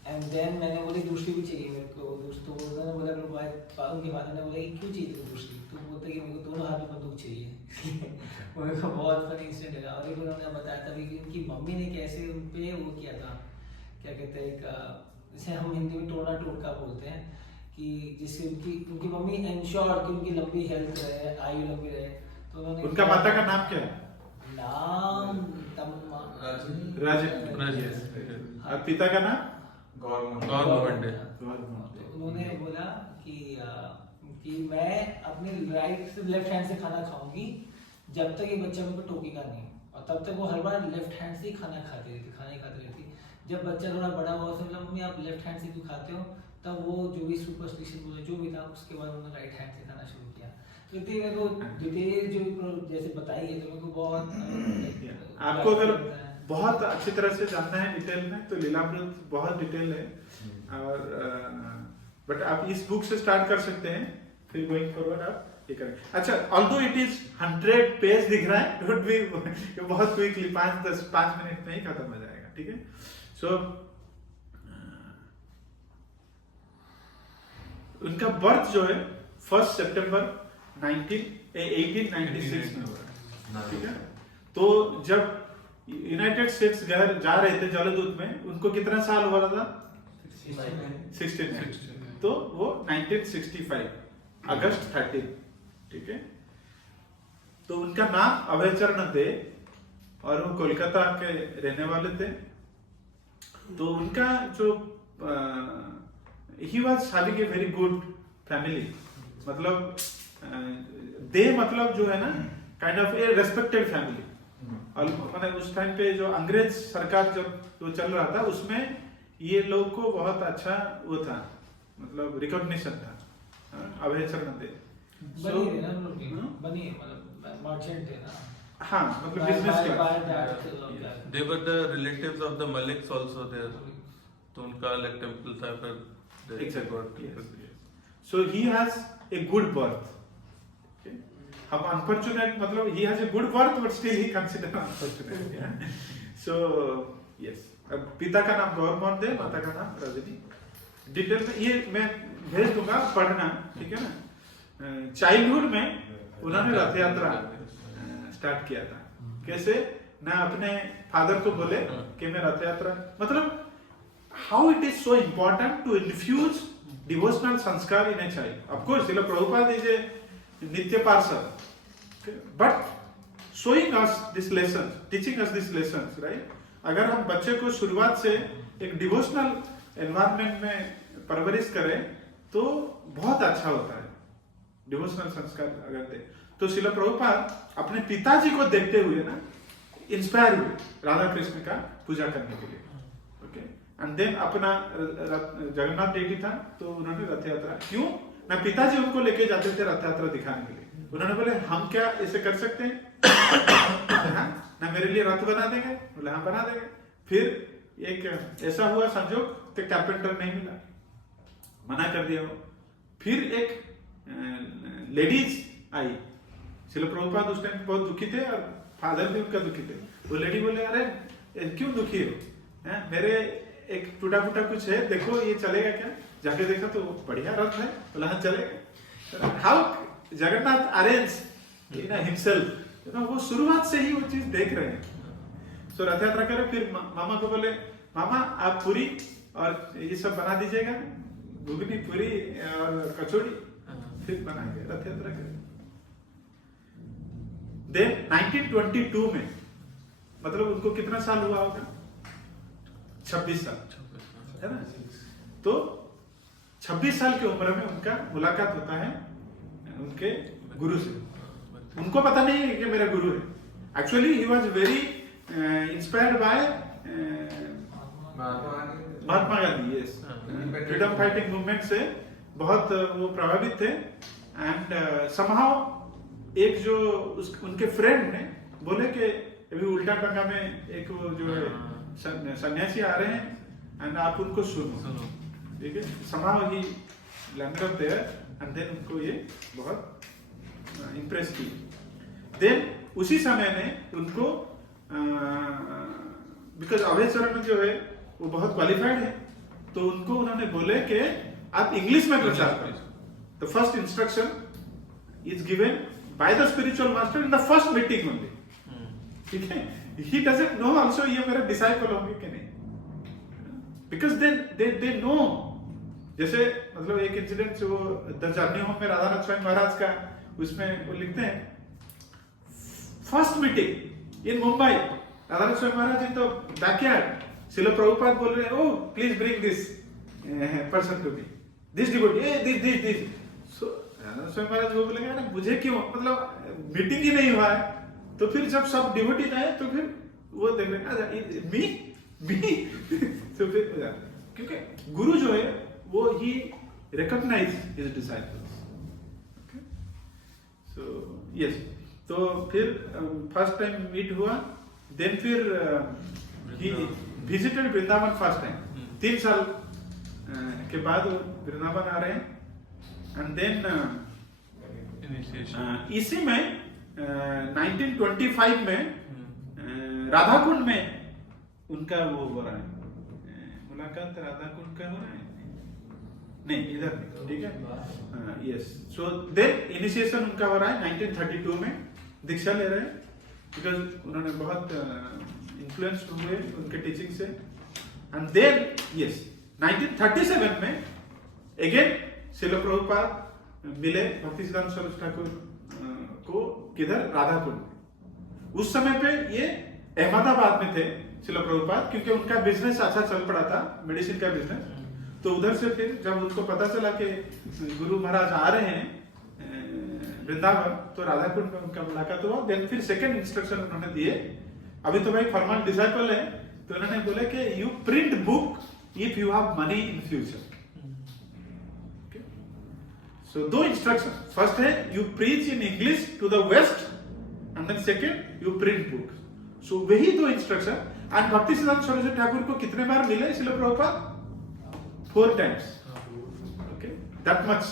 एंड देन मैंने बोली दूसरी भी चाहिए मेरे को, तो उन्होंने बोला उनके फादर ने बोला कि क्यों चाहिए तुम दूसरी, तो बोलते कि मेरे को दोनों हाथ में बंदूक चाहिए। वो मेरे को बहुत फनी इंसिडेंट है। और एक उन्होंने बताया था कि उनकी मम्मी ने कैसे उन पे वो किया था, क्या कहते हैं, एक जैसे हम हिंदी में टोना टोटका बोलते हैं, कि जिससे उनकी मम्मी इंश्योर कि उनकी लंबी हेल्थ रहे, आयु लंबी रहे, तो उन्होंने उनका माता का नाम क्या है? नाम राजन। और पिता का नाम? गवर्नमेंट है। उन्होंने बोला कि मैं अपने राइट से लेफ्ट हैंड से खाना खाऊंगी जब तक ये बच्चा मेरे को टोकेगा नहीं, और तब तक वो हर बार लेफ्ट हैंड से ही खाना खाती रहती। जब बच्चा थोड़ा बड़ा हुआ उसने बोला मम्मी आप लेफ्ट हैंड से क्यों खाते हो, तब वो जो भी सुपरस्टिशन बोले जो भी था, उसके बाद उन्होंने राइट हैंड से खाना शुरू किया। तो इतनी मेरे को डिटेल जो जैसे बताई है तो मेरे को बहुत आपको अगर बहुत अच्छी तरह से जानना है डिटेल में तो लीलामृत बहुत डिटेल है, और बट आप इस बुक से स्टार्ट कर सकते हैं, फिर गोइंग फॉरवर्ड आप ये करें। अच्छा, ऑल्दो इट इज 100 पेज दिख रहा है, डोंट बी, बहुत क्विकली 5 मिनट में ही खत्म हो जाएगा, ठीक है। सो उनका बर्थ जो है 1 सितंबर 1896 में हुआ, ठीक है। तो जब यूनाइटेड स्टेट्स जा रहे थे जलदूत में, उनको कितना साल हुआ था? 69। तो वो 1965 अगस्त 13, ठीक है। तो उनका नाम अभयचरण दे और वो कोलकाता के रहने वाले थे। तो उनका जो he was having a very good family, मतलब दे मतलब जो है ना kind of A respected family. और मैंने उस टाइम पे जो अंग्रेज सरकार जब जो चल रहा था उसमें ये लोग को बहुत अच्छा वो था, मतलब रिकॉग्निशन था। अभयचरण दे मर्चेंट है ना, हाँ, मतलब business class. They were the relatives of the Maliks also there. तो उनका like temple था फिर। Exactly. Yes. So he has a good birth. Okay. हम unfortunate मतलब he has a good birth but still he considered unfortunate. Yeah. So yes. अब पिता का नाम गौरमोहन दे, माता का नाम रजनी। डिटेल में ये मैं भेज दूंगा पढ़ना, ठीक है ना। चाइल्डहुड में उन्होंने रथ यात्रा स्टार्ट किया था। कैसे ना अपने फादर को बोले कि मैं रथ यात्रा, मतलब how it is so important to infuse devotional sanskar in a child. Of course Srila Prabhupada is a nitya parshad, but showing us this lesson, teaching us this lesson, right. अगर हम बच्चे को शुरुआत से एक डिवोशनल एनवायरनमेंट में परवरिश करें तो बहुत अच्छा होता है, डिवोशनल संस्कार अगर दे। तो श्रील प्रभुपाद अपने पिताजी को देखते हुए ना इंस्पायर हुए राधा कृष्ण का पूजा करने के लिए, ओके। एंड देन अपना जगन्नाथ डेटी था तो उन्होंने रथ यात्रा, क्यों ना पिताजी उनको लेके जाते थे रथ यात्रा दिखाने के लिए। उन्होंने बोले हम क्या ऐसे कर सकते हैं, हाँ ना मेरे लिए रथ बना देंगे, बोले हाँ बना देंगे। फिर एक ऐसा हुआ संजोग कि कैपेंटर नहीं मिला, मना कर दिया वो। फिर एक लेडीज आई, श्रील प्रभुपाद उस टाइम बहुत दुखी थे और फादर भी उनका दुखी थे। वो लेडी बोले अरे क्यों दुखी हो, मेरे एक टूटा फूटा कुछ है, देखो ये चलेगा क्या। जाके देखा तो बढ़िया रथ है, बोला हाँ चलेगा। हाउ जगन्नाथ अरेंज हिमसेल्फ, वो शुरुआत से ही वो चीज देख रहे हैं। सो रथ यात्रा करे, फिर मामा को बोले मामा आप पूरी और ये सब बना दीजिएगा, घुगनी पूरी और कचौड़ी, फिर बना के रथ यात्रा करे। देन 1922 में, मतलब उनको कितना साल हुआ होगा, 26 साल, है ना। तो 26 साल की उम्र में उनका मुलाकात होता है उनके गुरु से, उनको पता नहीं है कि मेरा गुरु है. Actually, he was very inspired by Mahatma Gandhi. Yes, freedom fighting movement से बहुत वो प्रभावित थे. एंड somehow एक जो उनके फ्रेंड ने बोले कि अभी उल्टा टंगा में एक वो जो है सन्यासी आ रहे हैं एंड आप उनको सुनो. ठीक है. somehow he landed up there and then उनको ये बहुत इम्प्रेस की. देन उसी समय में उनको बिकॉज अभय चरण जो है वो बहुत क्वालिफाइड है, तो उनको उन्होंने बोले कि आप इंग्लिश में प्रचार करें. The first instruction is given by the spiritual master in the first meeting only. ठीक है. ही डजंट नो आल्सो ये मेरे डिसाइपल होंगे कि नहीं, बिकॉज दे नो. जैसे मतलब एक इंसिडेंट वो द जर्नी होम में राधानाथ स्वामी महाराज का, उसमें वो लिखते हैं first meeting in Mumbai, Radhanath Swami Maharaj in the backyard, Srila Prabhupada बोल रहे हैं, oh please bring this person to me, this devotee, this. So Radhanath Swami Maharaj वो बोलेंगे ना मुझे क्यों, मतलब मीटिंग ही नहीं हुआ है. तो फिर जब सब डिवोटी आए तो फिर वो देख रहे मी तो फिर क्योंकि गुरु जो है वो ही recognize his disciples. So yes. तो फिर फर्स्ट टाइम मीट हुआ. देन फिर he visited Vrindavan first time. 3 साल के बाद वृंदावन आ रहे हैं. एंड देन इसी में 1925 में राधा कुंड में उनका वो हो रहा है, मुलाकात राधा कुंड का हो रहा है. नहीं इधर नहीं. ठीक है. यस. सो देन इनिशिएशन उनका हो रहा है 1932 में. दीक्षा ले रहे हैं बिकॉज उन्होंने बहुत इन्फ्लुएंस हुए उनके टीचिंग से. एंड देन यस 1937 में अगेन श्रील प्रभुपाद मिले भक्ति सिद्धांत सरस्वती ठाकुर को किधर, राधा कुंड. उस समय पे ये अहमदाबाद में थे श्रील प्रभुपाद, क्योंकि उनका बिजनेस अच्छा चल पड़ा था, मेडिसिन का बिजनेस. तो उधर से फिर जब उनको पता चला कि गुरु महाराज आ रहे हैं वृंदावन, तो राधा कुंड में उनका मुलाकात हुआ. देन फिर सेकंड इंस्ट्रक्शन उन्होंने दिए. अभी तो भाई फॉर्मल डिसाइपल है, तो उन्होंने बोले कि you print book if you have money in future. So 2 instruction. First है you preach in English to the west and then second you print book. So वही 2 इंस्ट्रक्शन. एंड भक्ति सिद्धांत सरस्वती ठाकुर को कितने बार मिले Srila Prabhupada? 4 times. Okay, that much.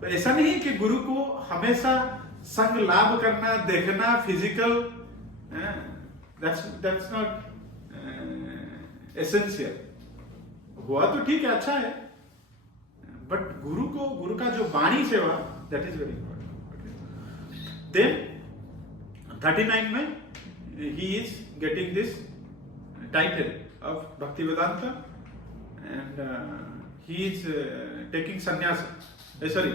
तो ऐसा नहीं कि गुरु को हमेशा संग लाभ करना, देखना, फिजिकल, दैट्स नॉट एसेंशियल. हुआ तो ठीक है, अच्छा है, बट गुरु का जो वाणी सेवा, that is very important. Then 39 में ही is getting this title of Bhaktivedanta and he is taking sannyas. Sorry,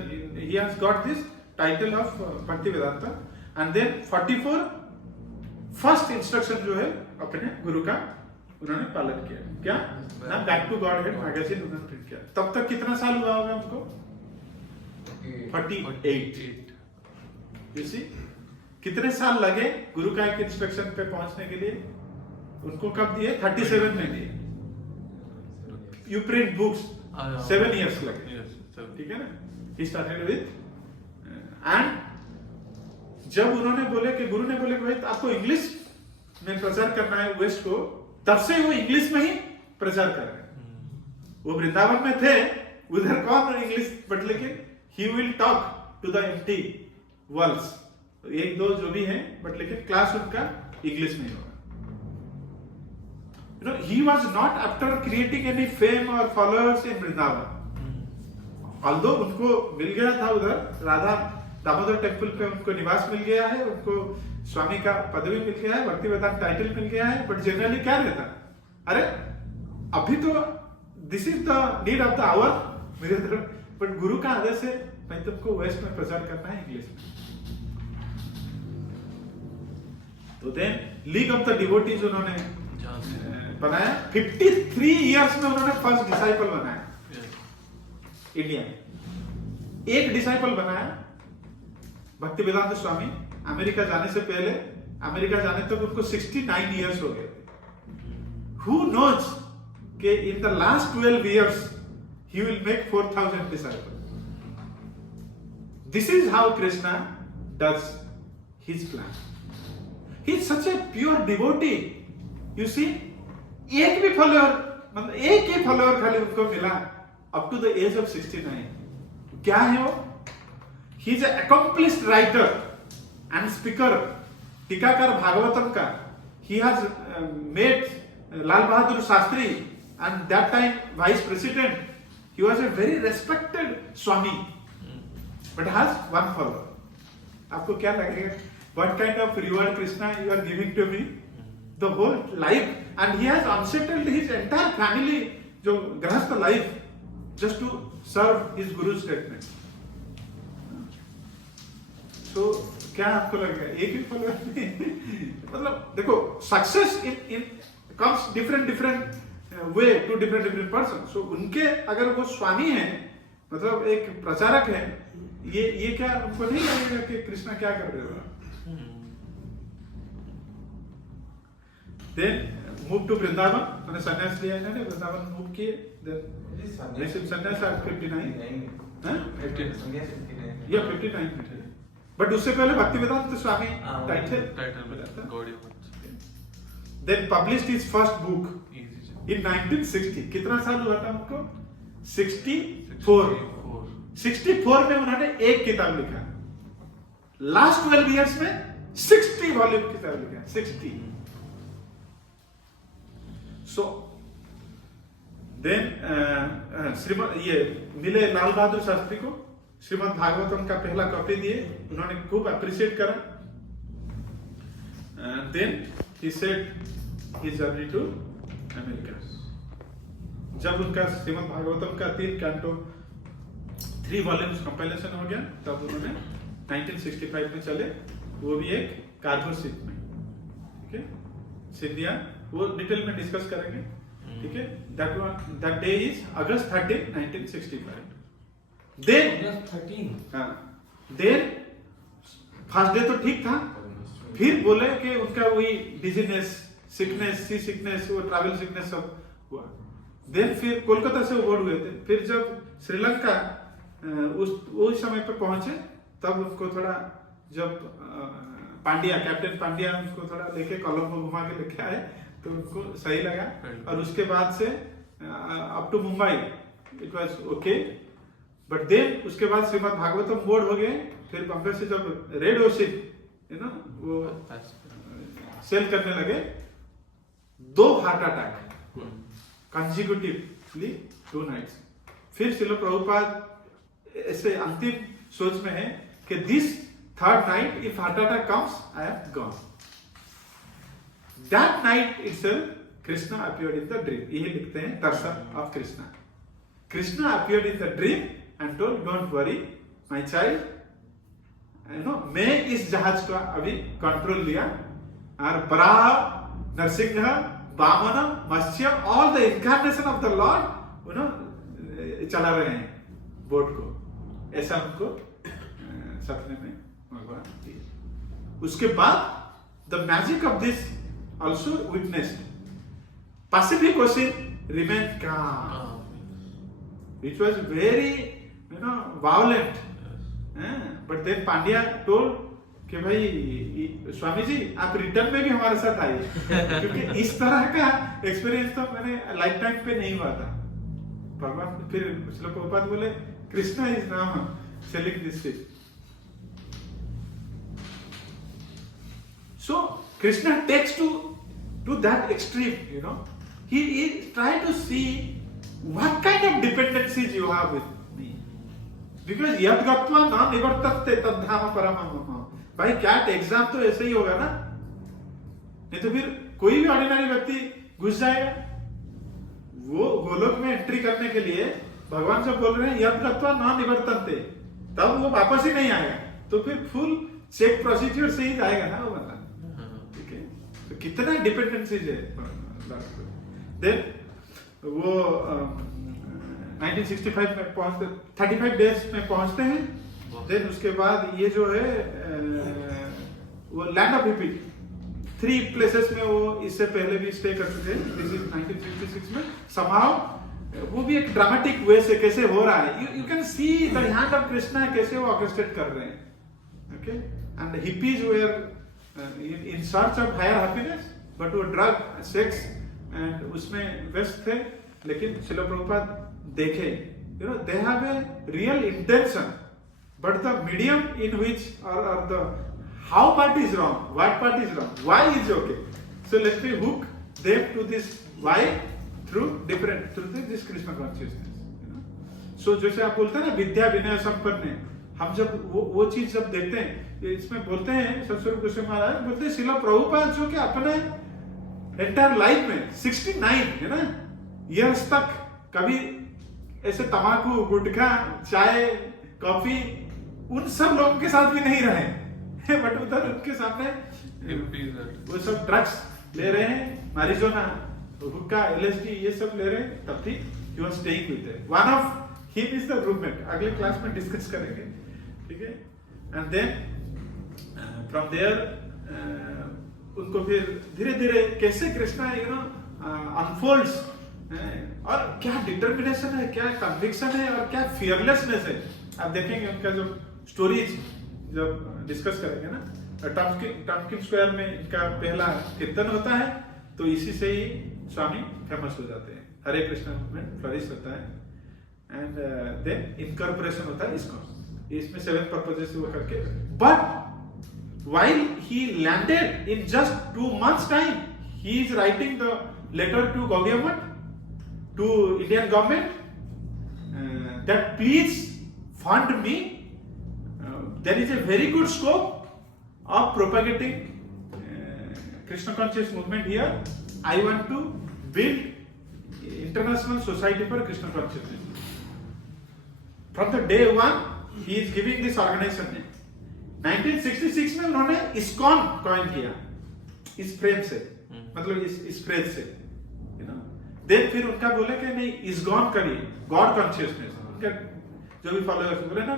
he has got this title of Bhakti Vedanta. And then 44 first instruction जो है अपने गुरु का उन्होंने पालन किया. क्या ना, back to Godhead magazine उन्होंने प्रिंट किया. तब तक कितना साल हुआ होगा उनको? 48. You see, कितने साल लगे गुरु का एक इंस्ट्रक्शन पे पहुंचने के लिए? उनको कब दिए? 37 में दिए. You print books, 7 years लगे. ठीक है ना. He started with and जब उन्होंने बोले कि गुरु ने बोले कि भाई आपको इंग्लिश में प्रचार करना है वेस्ट को, तब से वो इंग्लिश में ही प्रचार कर रहे हैं. वो वृंदावन में थे, उधर कौन इंग्लिश, बट लेकिन he will talk to the empty walls. 1-2 जो भी हैं, बट लेकिन क्लास उनका इंग्लिश में ही होगा. You know, he was not after creating any fame or followers in Vrindavan. Although उनको मिल गया था उधर राधा दामोदर टेम्पल पे, उनको निवास मिल गया है, उनको स्वामी का पदवी मिल गया है, भक्ति वेदांत टाइटल मिल गया है, बट जनरली क्या रहता, अरे अभी तो this is the need of the hour मेरे तरफ, बट गुरु का आदेश है भाई तुमको वेस्ट में प्रचार करना है इंग्लिश में. तो then league of the devotees उन्होंने बनाया. 53 इयर्स में उन्होंने फर्स्ट डिसाइपल बनाया इंडिया में. एक डिसाइपल बनाया भक्ति वेदांत स्वामी अमेरिका जाने से पहले, अमेरिका जाने तक उनको 69 इयर्स हो गए थे। Who knows कि in the last 12 years he will make 4,000 disciples. This is how Krishna does his plan. He is such a pure devotee. You see, एक भी फॉलोअर, मतलब एक ही फॉलोअर खाली उनको मिला up to the age of 69। क्या है वो? He is accomplished writer and speaker, टीकाकार भागवतम का। He has made Lal Bahadur Shastri and that time vice president. He was a very respected swami, but has one follower. आपको क्या लगेगा? What kind of reward Krishna you are giving to me? The whole life, and he has unsettled his entire family, जो गृहस्थ life, just to serve his guru's statement. So क्या आपको लगेगा? एक ही follower नहीं, मतलब देखो success in comes different way to different person. So उनके अगर वो स्वामी हैं, मतलब एक प्रचारक हैं, ये क्या उनको नहीं लगेगा कि कृष्णा क्या कर रहे हो? Then move to Vrindavan, मैंने संन्यास लिया इन्होंने, वृंदावन मूव किए। Then receive संन्यास at 59, हाँ? 59 में थे। बट उससे पहले भक्ति वेदांत स्वामी टाइटल मिला था। Then published his first book in 1960। कितना साल हुआ था उनको? 64। 64 में उन्होंने एक किताब लिखा। लास्ट 12 years में 60 वॉल्यूम किताब लिखा, 60। So then श्रीमद ये मिले लाल बहादुर शास्त्री को, श्रीमद् भागवतम का पहला कॉपी दिए, उन्होंने खूब अप्रिशिएट करा। Then he said his journey to America। जब उनका श्रीमद् भागवतम का 3 कैंटो 3 वॉल्यूम्स कंपाइलेशन हो गया, तब उन्होंने 1965 में चले, वो भी एक कार्गो शिप में। ठीक है, सिंधिया, वो डिटेल में डिस्कस करेंगे। ठीक है, that day is August 13, 1965। Then August 13। हाँ, देन फर्स्ट डे तो ठीक था, फिर बोले कि उनका वही डिजीनेस, सिकनेस, सी सिकनेस, वो ट्रैवल सिकनेस सब हुआ। देन फिर कोलकाता से वो बोर्ड हुए थे। फिर जब श्रीलंका उस समय पे पहुंचे, तब उनको थोड़ा, जब पांड्या, कैप्टन पांड्या उसको थोड़ा लेके कोलंबो घुमा के लेके आए, तो उनको सही लगा। और उसके बाद से up to Mumbai it was okay. But then उसके बाद श्रीमद् भागवतम बोर्ड हो गए। फिर बम्बे से जब रेड ओशिन वो सेल करने लगे, 2 हार्ट अटैक कंसेक्यूटिवली 2 नाइट्स। फिर श्रील प्रभुपाद ऐसे अंतिम सोच में है कि this third night, if heart attack comes, I am gone. That night itself, Krishna appeared in the dream. यही लिखते हैं दर्शन of Krishna. Krishna appeared in the dream and told, "Don't worry, my child. मैं इस जहाज का अभी कंट्रोल लिया, और बराह, नरसिंह, वामन, मत्स्य, all the incarnation of the Lord, चला रहे हैं बोट को।" ऐसा उनको सपने में भगवान दिए। उसके बाद the magic of this also witnessed. Pacific ocean remain calm, which was very violent, but then Pandya told कि भाई स्वामी जी आप रिटर्न में भी हमारे साथ आइए, क्योंकि इस तरह का एक्सपीरियंस तो मैंने लाइफ टाइम पे नहीं हुआ था। भगवान फिर श्लोक प्रभुपाद बोले, Krishna is now selling this ship. So Krishna takes to that extreme, He try to see what kind of dependencies you have with me. Because yad gatva na nivartate tadhama paramam। भाई कैट एग्जाम तो ऐसे ही होगा ना, नहीं तो फिर कोई भी ऑर्डिनरी व्यक्ति घुस जाएगा। वो गोलोक में एंट्री करने के लिए भगवान जब बोल रहे हैं यद गत्वा न निवर्तन्ते, तब वो वापस ही नहीं आएगा, तो फिर फुल चेक प्रोसीजर से ही जाएगा ना वो बंदा। ठीक है, तो कितना डिपेंडेंसीज है। देन वो 1965 में पहुंचते, 35 डेज में पहुंचते हैं, देन उसके बाद ये जो है वो लैंड ऑफ हिपी 3 प्लेसेस में वो इससे पहले भी स्टे कर चुके हैं। दिस इज 1956 में somehow वो भी एक ड्रामेटिक वे से कैसे हो रहा है। You can see the hand of Krishna कैसे वो ऑर्केस्ट्रेट कर रहे हैं। Okay, and hippies were in search of higher happiness, but वो ड्रग सेक्स एंड उसमें व्यस्त थे। लेकिन श्रील प्रभुपाद देखे, you know, they have a real intention, but the medium in which or the how part is wrong, what part is wrong, why is okay. So let me hook them to this why through this Krishna consciousness, you know. So जैसे आप बोलते हैं ना विद्या विनय संपन्न है, हम जब वो चीज जब देखते हैं, इसमें बोलते हैं सतस्वरूप गोस्वामी महाराज बोलते हैं श्रील प्रभुपाद जो कि अपने एंटायर लाइफ में 69 है ना ईयर्स तक कभी ऐसे तम्बाकू गुटखा चाय कॉफी उन सब लोगों के साथ भी नहीं रहे, बट उधर उनके सामने वो सब ड्रग्स ले रहे हैं, मैरिजुआना, हुक्का, एलएसडी ये सब ले रहे हैं, तब भी you are staying with them. One of him is the roommate, अगले क्लास में डिस्कस करेंगे, ठीक है। एंड देन फ्रॉम देयर उनको फिर धीरे धीरे कैसे कृष्णा यू नो अनफोल्ड्स, और क्या डिटर्मिनेशन है, क्या कन्विक्शन है और क्या फियरलेसनेस है। आप देखेंगे उनका जो स्टोरीज जब डिस्कस करेंगे ना, टॉम्किन स्क्वायर में इनका पहला कीर्तन होता है, तो इसी से ही स्वामी फेमस हो जाते हैं, हरे कृष्णा मूवमेंट फ्लरिश होता है, एंड देन इनकॉर्पोरेशन होता है इसको, इसमें 7 पर्पसेस वो करके। But while he landed in just 2 months time, he is writing the letter to Gaudiya Math, to Indian government, that please fund me. There is a very good scope of propagating Krishna conscious movement here. I want to build international society for Krishna consciousness. From the day one, he is giving this organization name. 1966 में उन्होंने ISKCON coin किया, इस फ्रेम से, मतलब इस फ्रेज से, you know. देन फिर उनका बोले कि नहीं ISKCON करिए, गॉड कॉन्शियसनेस। उनका जो भी फॉलोअर्स बोले ना,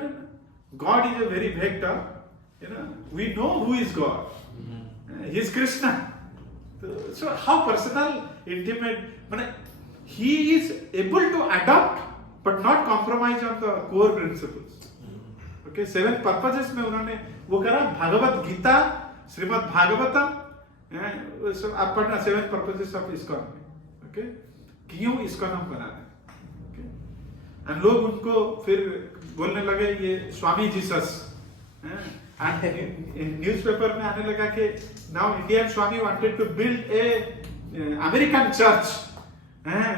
god is a very vague term, you know, we know who is god, he is Krishna. So how personal intimate, माने he is able to adopt but not compromise on the core principles. Okay, 7 purposes में उन्होंने वो करा, भागवत गीता, श्रीमद् भागवतम, आप पढ़ना 7 पर्पसेस ऑफ ISKCON में। ओके, क्यों ISKCON हम बना रहे हैं, और लोग उनको फिर बोलने लगे ये स्वामी जीसस, न्यूज़पेपर में आने लगा कि now Indian swami wanted to build a American church,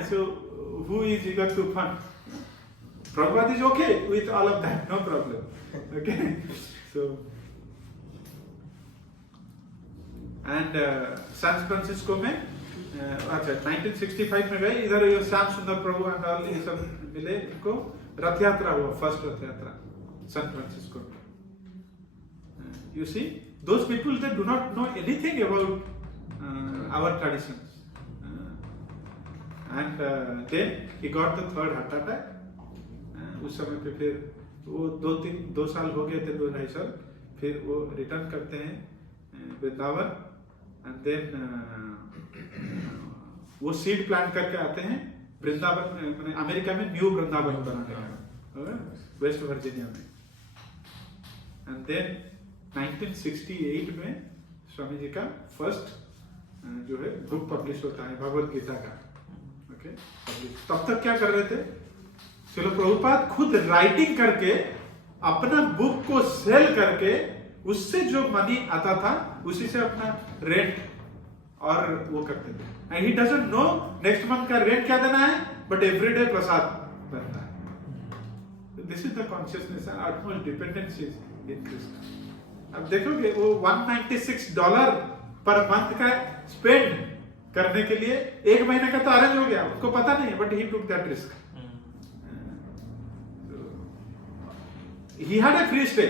so who is eager to fund? Prabhupada is okay with all of that, no problem. Okay, so and San Francisco में अच्छा 1965 में गए, इधर ये श्याम सुंदर प्रभु एंड ऑल ये सब मिले, इनको रथ यात्रा हुआ, first Rath Yatra San Francisco. You see those people they do not know anything about our traditions, and then he got the 3rd heart attack. उस समय पे फिर वो 2 साल हो गए थे, 2-2.5 साल, फिर वो रिटर्न करते हैं वृंदावन, एंड देन वो सीड प्लांट करके आते हैं वृंदावन में, अमेरिका में न्यू वृंदावन बनाने, वेस्ट वर्जीनिया में। एंड देन 1968 में स्वामी जी का फर्स्ट जो है बुक पब्लिश होता है भगवत गीता का। ओके, तब तक क्या कर रहे थे, चलो प्रभुपाद खुद राइटिंग करके अपना बुक को सेल करके उससे जो मनी आता था उसी से अपना रेंट और वो करते थे, and he doesn't know next month का रेंट क्या देना है, बट एवरीडे प्रसाद बनता है। This is the consciousness and utmost dependency in Krishna. अब देखोगे वो $196 पर मंथ का स्पेंड करने के लिए 1 महीने का तो अरेंज हो गया, उनको पता नहीं है, but he took that risk. He had a free stay.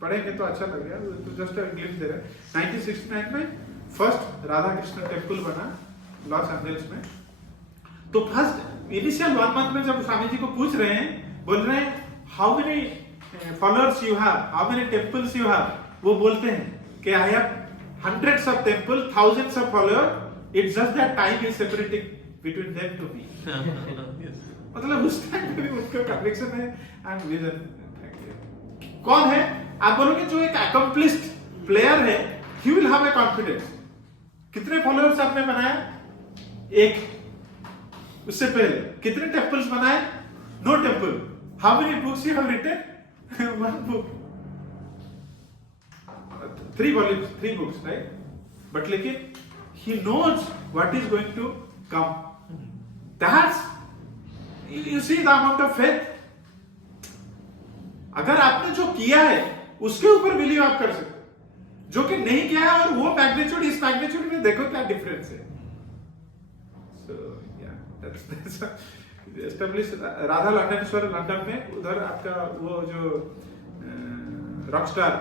पढ़ेंगे तो अच्छा लगेगा, तो जस्ट ग्लिम्स दे रहे हैं। 1969 में फर्स्ट राधा कृष्ण टेम्पल बना लॉस एंजल्स में। तो फर्स्ट इनिशियल 1 मंथ में जब स्वामी जी को पूछ रहे हैं बोल रहे हैं how many followers you have, how many temples you have, वो बोलते हैं कि I have hundreds of temple, thousands of followers, it's just that time is separating between them to me. मतलब उस टाइम पे भी उनका कन्विक्शन है एंड विजन। कौन है? आप बोलोगे जो एक accomplished player है, he will have a confidence। कितने फॉलोअर्स आपने बनाया? एक। उससे पहले कितने टेम्पल्स बनाए? No temple. How many books you have written? One book. 3 volumes, 3 books, right? But लेकिन he knows what is going to come. That's you see the amount of faith. अगर आपने जो किया है उसके ऊपर बिलीव आप कर सकते हो, जो कि नहीं किया है और वो मैग्नीट्यूड इस मैग्नीट्यूड में देखो क्या डिफरेंस है। So yeah, that's established Radha Londoneshwar London में, उधर आपका वो जो रॉकस्टार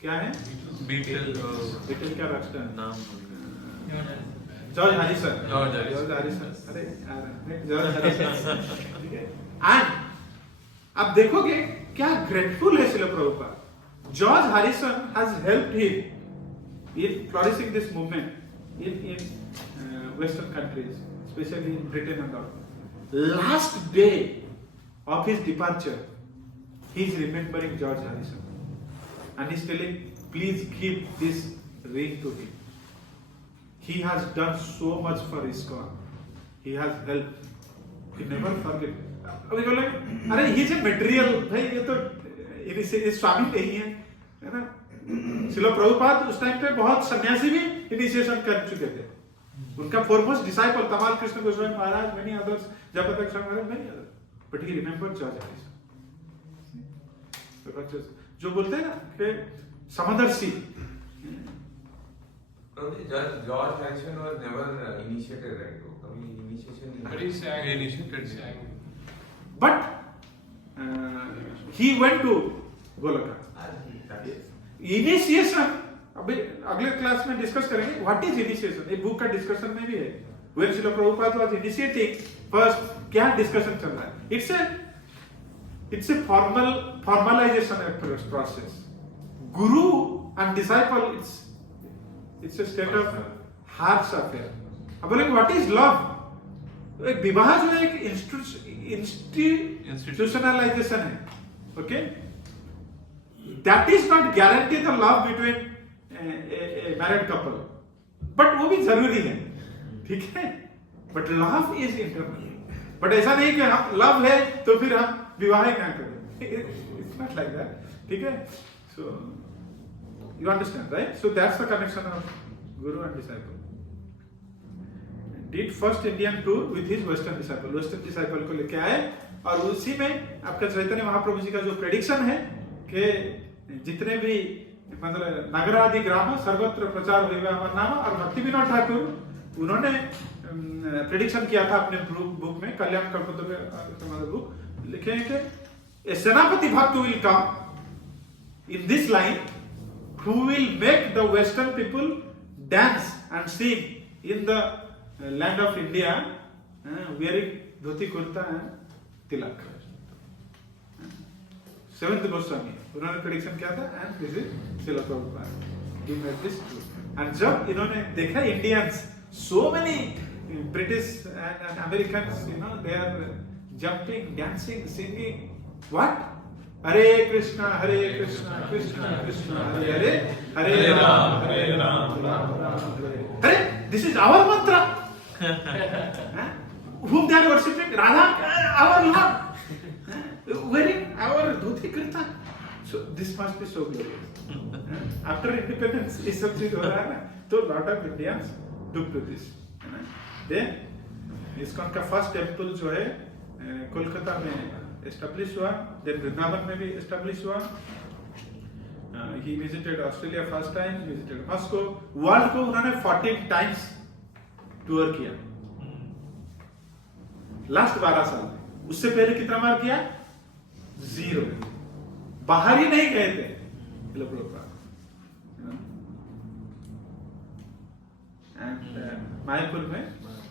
क्या है? बीटल क्या रॉकस्टार नाम? George Harrison. जॉर्ज हैरिसन, अरे जॉर्ज हैरिसन, ठीक है। एंड आप देखोगे क्या ग्रेटफुल है Srila Prabhupada. George Harrison has helped him in flourishing this movement in western countries, specially in Britain and all. Last day of his departure he is remembering George Harrison and he's telling, please give this ring to him. He has done so much for ISKCON. He has helped. He never forget. अभी बोले अरे he is a material, भाई ये तो ये स्वामी नहीं है ना। श्रील प्रभुपाद उस टाइम पे बहुत सन्यासी भी इनिशिएशन कर चुके थे। उनका foremost disciple Tamal Krishna Goswami Maharaj, many others, जपतक Maharaj, many others, but he remembered George Harrison. जो बोलते हैं ना कि समदर्शी। George Harrison was never initiated, right? Initiation. But he sang. Initiated. But he went to Golaka. Initiation अभी अगले क्लास में डिस्कस करेंगे। What is initiation? एक बुक का डिस्कशन में भी है। When Srila Prabhupada was initiating, first क्या डिस्कशन चल रहा है? It's a formalization process. Guru and disciple, it's a state of heart's affair. अब बोलेंगे what is love? एक विवाह जो एक institutionalization है, okay? That is not guarantee the love between a married couple, but वो भी जरूरी है, ठीक है? But love is internal. But ऐसा नहीं कि हम love है तो फिर हम विवाह ना करें। It's not like that, ठीक है? So you understand, right? So that's the connection of guru and disciple. Did first Indian tour with his western disciple. Western disciple को लेके आए और उसी में आपका चैतन्य महाप्रभु जी का जो प्रेडिक्शन है कि जितने भी मतलब नगरादि ग्राम सर्वत्र प्रचार हुए अमर नाम, और भक्ति विनोद ठाकुर उन्होंने प्रेडिक्शन किया था अपने बुक में, कल्याण कल्पतरु बुक, लिखे हैं कि a सेनापति भक्त will come in this line who will make the western people dance and sing in the land of India wearing dhoti kurta and tilak. Seventh Goswami उन्होंने प्रेडिक्शन किया था and this is Srila Prabhupada. He made this true. And जब इन्होंने देखा Indians, so many British and Americans, you know, they are jumping, dancing, singing, what? Hare Krishna, Krishna Krishna Hare Hare, Hare Ram Ram Ram Hare Hare. अरे this is our mantra. Whom they are worshipping? Radha, our Lord, wearing our dhoti kurta. So this must be so glorious. After independence, ये सब चीज हो रहा है ना, तो lot of Indians took to this. Then ISKCON का फर्स्ट टेम्पल जो है कोलकाता में एस्टेब्लिश हुआ, देन वृंदावन में भी एस्टेब्लिश हुआ। He visited Australia first time, visited Moscow. World को उन्होंने 14 टाइम्स टूर किया लास्ट 12 साल में। उससे पहले कितना बार किया? 0। बाहर ही नहीं गए थे एंड मायापुर में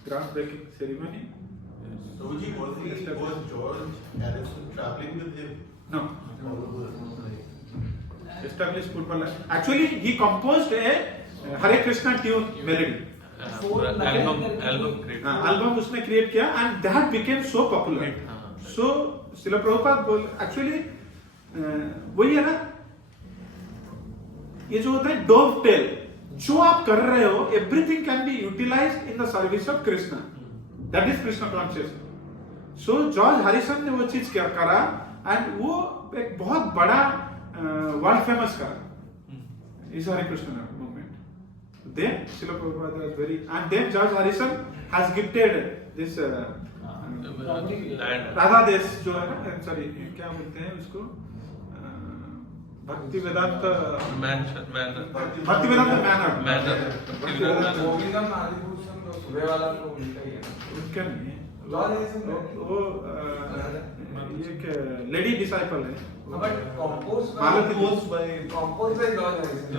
ground breaking ceremony Prabhuji, was George Harrison traveling with him? No. All over. Established football. Actually, he composed a Hare Krishna tune melody. album created. Album उसने create किया and that became so popular. So Srila Prabhupada बोल actually वही है ना, ये जो होता है dovetail, जो आप कर रहे हो everything can be utilized in the service of Krishna. That is Krishna consciousness. So George Harrison ने वो चीज क्या करा and वो एक बहुत बड़ा वर्ल्ड फेमस करा इस Hare Krishna movement. Then Srila Prabhupada was very, and then George Harrison has gifted this Radha देश जो है ना, सॉरी क्या बोलते हैं उसको, भक्ति वेदांत मैनर. गोविंदम आदिपुरुषम तो सुबह वाला तो उनका ही है ना. उनका नहीं है वो एक लेडी डिसाइपल है. But compose by George Harrison.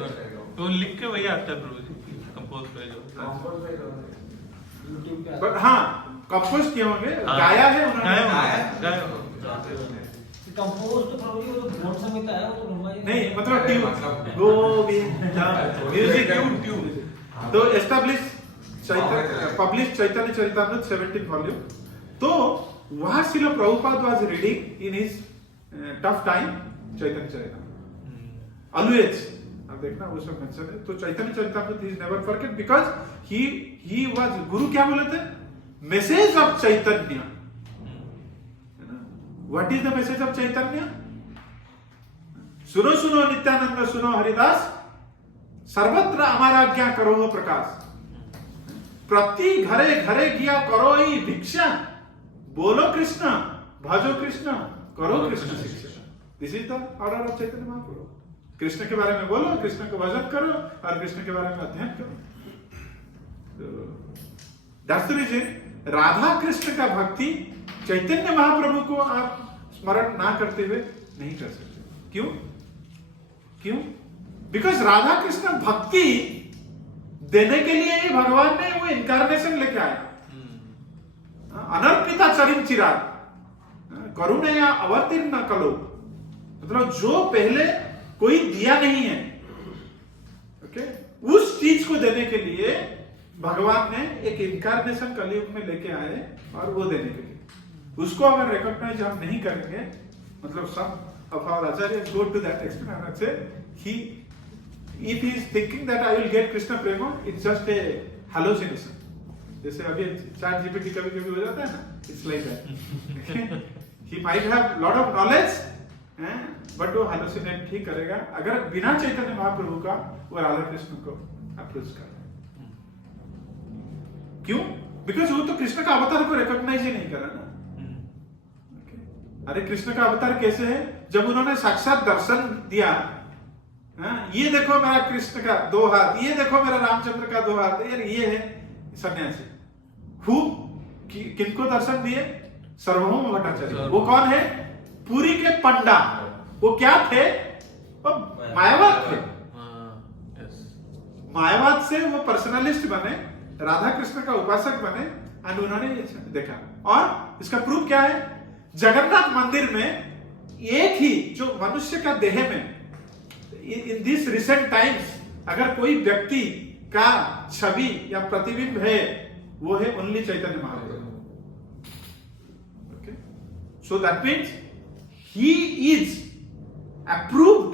तो लिख के वही आता है प्रभु जी, कंपोज बाय जॉर्ज. YouTube पे बट हाँ कंपोज किए होंगे, गाया है उन्होंने. कंपोज तो प्रभु जी वो तो बोर्ड समेत आया, वो तो ब्रह्मा जी नहीं मतलब ट्यून गोविंदा म्यूजिक ट्यून. तो establish publish Chaitanya Charitamrita 17 volume. तो वहां Srila Prabhupada was reading in his tough time Chaitanya Charitamrita always. अब देखना वो सब मेंशन है. तो Chaitanya Charitamrita he is never forget because he was guru. क्या बोले थे? Message of Chaitanya. What is the message of Chaitanya? सुनो सुनो नित्यानंद, सुनो हरिदास, सर्वत्र हमारा आज्ञा करो हो प्रकाश. प्रति घरे घरे किया करो ही भिक्षा, बोलो कृष्ण भजो कृष्ण करो कृष्ण शिक्षा. This is the order of Chaitanya Mahaprabhu. Krishna के बारे में बोलो, कृष्ण को भजन करो और कृष्ण के बारे में अध्ययन करो. That's the reason Radha Krishna का भक्ति चैतन्य महाप्रभु को आप स्मरण ना करते हुए नहीं कर सकते. क्यों? क्यों? बिकॉज राधा कृष्ण भक्ति देने के लिए ही भगवान ने वो इनकारनेशन लेके आया. अनर्पिता चरिम चिराग करुणया अवतीर्ण कलो. मतलब जो पहले कोई दिया नहीं है, ओके, उस चीज को देने के लिए भगवान ने एक इनकारनेशन कलयुग में लेके आए और वो देने के लिए. उसको अगर रिकॉग्नाइज हम नहीं करेंगे, मतलब सब of our acharyas go to that extent and say if he is thinking that I will get Krishna prema, it's just a hallucination. जैसे अभी chat GPT कभी हो जाता है ना, it's like that. He might have lot of knowledge, but वो hallucinate ही करेगा अगर बिना चैतन्य महाप्रभु का वो राधा कृष्ण को अप्रोच कर. क्यों? बिकॉज वो तो कृष्ण का अवतार को रिकॉग्नाइज ही नहीं करा ना. अरे कृष्ण का अवतार कैसे है? जब उन्होंने साक्षात दर्शन दिया, ये देखो मेरा कृष्ण का 2 हाथ, ये देखो मेरा रामचंद्र का 2 हाथ, ये है सन्यासी. हु किनको दर्शन दिए? सार्वभौम भट्टाचार्य. वो कौन है? पुरी के पंडा. वो क्या थे? वो मायावाद थे. मायावाद से वो पर्सनलिस्ट बने, राधा कृष्ण का उपासक बने, और उन्होंने देखा. और इसका प्रूफ क्या है? जगन्नाथ मंदिर में एक ही जो मनुष्य का देह में इन दिस रिसेंट टाइम्स अगर कोई व्यक्ति का छवि या प्रतिबिंब है, वो है only Chaitanya Mahaprabhu. Okay, so that means he is approved.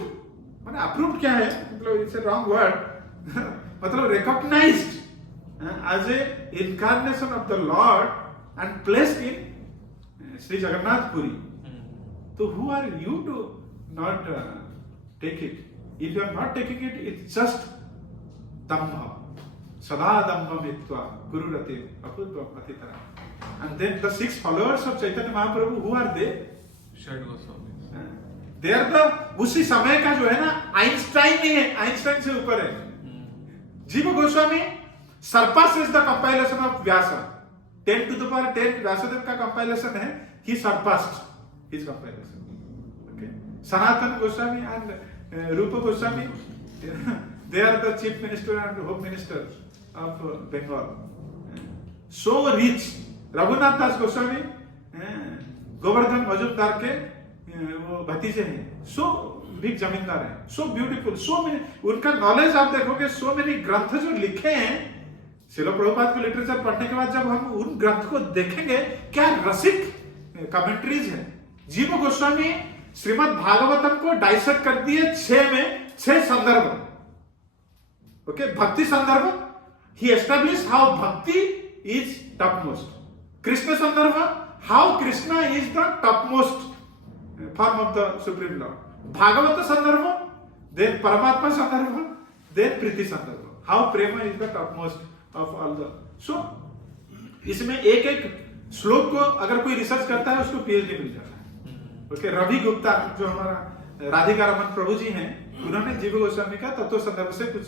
माने अप्रूव्ड क्या है? मतलब इट्स ए रॉन्ग वर्ड. मतलब recognised as a incarnation of the Lord and placed in Sri Jagannath Puri. So who are you to not take it? If you are not taking it, it's just dambha. Sada dambha mitva guru rati aputva patitara. And then the 6 followers of Chaitanya Mahaprabhu, who are they? Shad Goswami. They are the उसी समय का जो है ना, आइंस्टाइन नहीं है, आइंस्टाइन से ऊपर है. जीव Goswami surpasses the compilation of Vyasa. 10 to the power 10 Vyasdev का compilation है. He surpassed his compilation. Okay. Sanatana Goswami and Rupa Goswami, they are the chief minister and home minister of Bengal. So rich Raghunath Das Goswami Govardhan Majumdar के वो भतीजे हैं, सो बिग जमींदार हैं, सो ब्यूटीफुल, सो मेनी, उनका नॉलेज आप देखोगे, सो मेनी ग्रंथ जो लिखे हैं, श्रील प्रभुपाद के लिटरेचर पढ़ने के बाद जब हम उन ग्रंथ को देखेंगे, क्या रसिक कमेंट्रीज है। जीव गोस्वामी श्रीमद् भागवतम को डाइसेक्ट कर दिए 6 संदर्भ, okay, Bhakti Sandarbha, he establish how bhakti is top most, Krishna Sandarbha, how Krishna is the top most form of the supreme lord, Bhagavat Sandarbha, then Paramatma Sandarbha, then Priti Sandarbha, how prem is the top most of all the. So इसमें एक एक श्लोक को अगर कोई रिसर्च करता है उसको पीएचडी मिल जाता है। ओके, रवि गुप्ता जो हमारा राधिका रमन प्रभु जी हैं, उन्होंने जीव गोस्वामी का तत्व संदर्भ से कुछ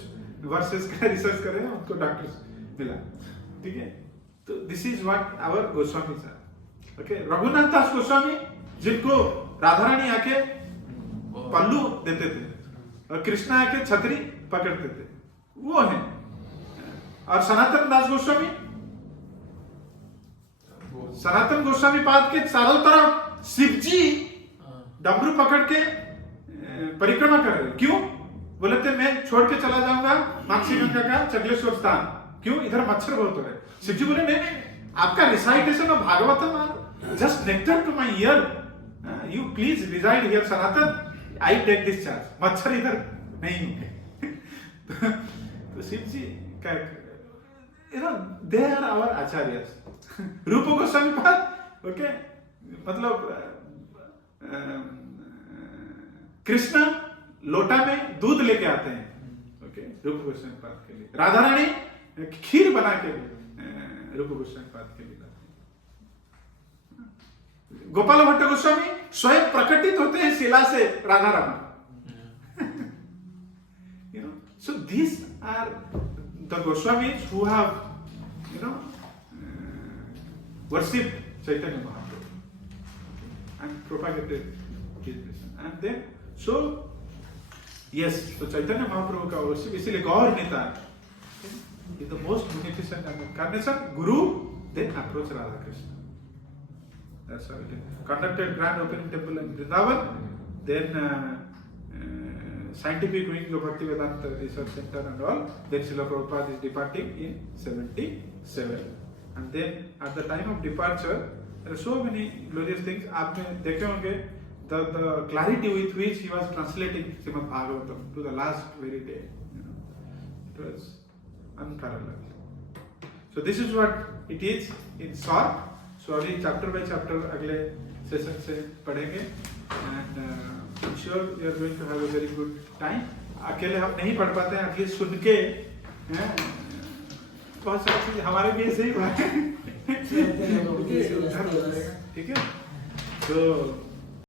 वर्सेस का रिसर्च करे, उनको डॉक्टर्स मिला, ठीक है। तो this is what our Goswami are. Okay, Raghunath Das Goswami जिनको राधा रानी आके पल्लू देते थे और कृष्णा आके छतरी पकड़ते थे, वो है। और सनातन दास गोस्वामी, सनातन गोस्वामी पाद के चारों तरफ शिवजी डमरू पकड़ के परिक्रमा कर रहे। क्यों? बोले थे मैं छोड़ के चला जाऊंगा मानसी गंगा का चकलेश्वर स्थान, क्यों? इधर मच्छर बहुत हो रहे। शिवजी बोले नहीं नहीं, आपका recitation of Bhagavatam just nectar to my ear, you please reside here Sanatana, I take this charge, मच्छर इधर नहीं होंगे। तो शिवजी का, you know, they are our आचार्यस। रूप गोस्वामी पाद, ओके, मतलब कृष्ण लोटा में दूध लेके आते हैं, ओके, रूप गोस्वामी पाद के लिए। राधा रानी खीर बना के रूप गोस्वामी पाद के लिए लाते हैं। गोपाल भट्ट गोस्वामी स्वयं प्रकटित होते हैं शिला से Radha Raman. You know, so these are the Goswamis who have, you know, worship Chaitanya Mahaprabhu and propagated his mission. And then, so, yes, so Chaitanya Mahaprabhu का worship, इसीलिए गौर नेता is the most munificent incarnation, Guru, then approach Radha Krishna. That's how it is. Conducted grand opening temple in Vrindavan, then scientific wing of Bhakti Vedanta Research Center and all. Then Srila Prabhupada is departing in 77. And then at the time of departure, there are so many glorious things. आपने देखे होंगे the clarity with which he was translating Srimad Bhagavatam to the last very day. You know, it was unparalleled. So this is what it is in short. So अभी chapter by chapter अगले session से पढ़ेंगे, and I'm sure you are going to have a very good time. अकेले हम नहीं पढ़ पाते हैं, at least सुन के बहुत सारी चीज हमारे भी ऐसे ही बात है, ठीक है। तो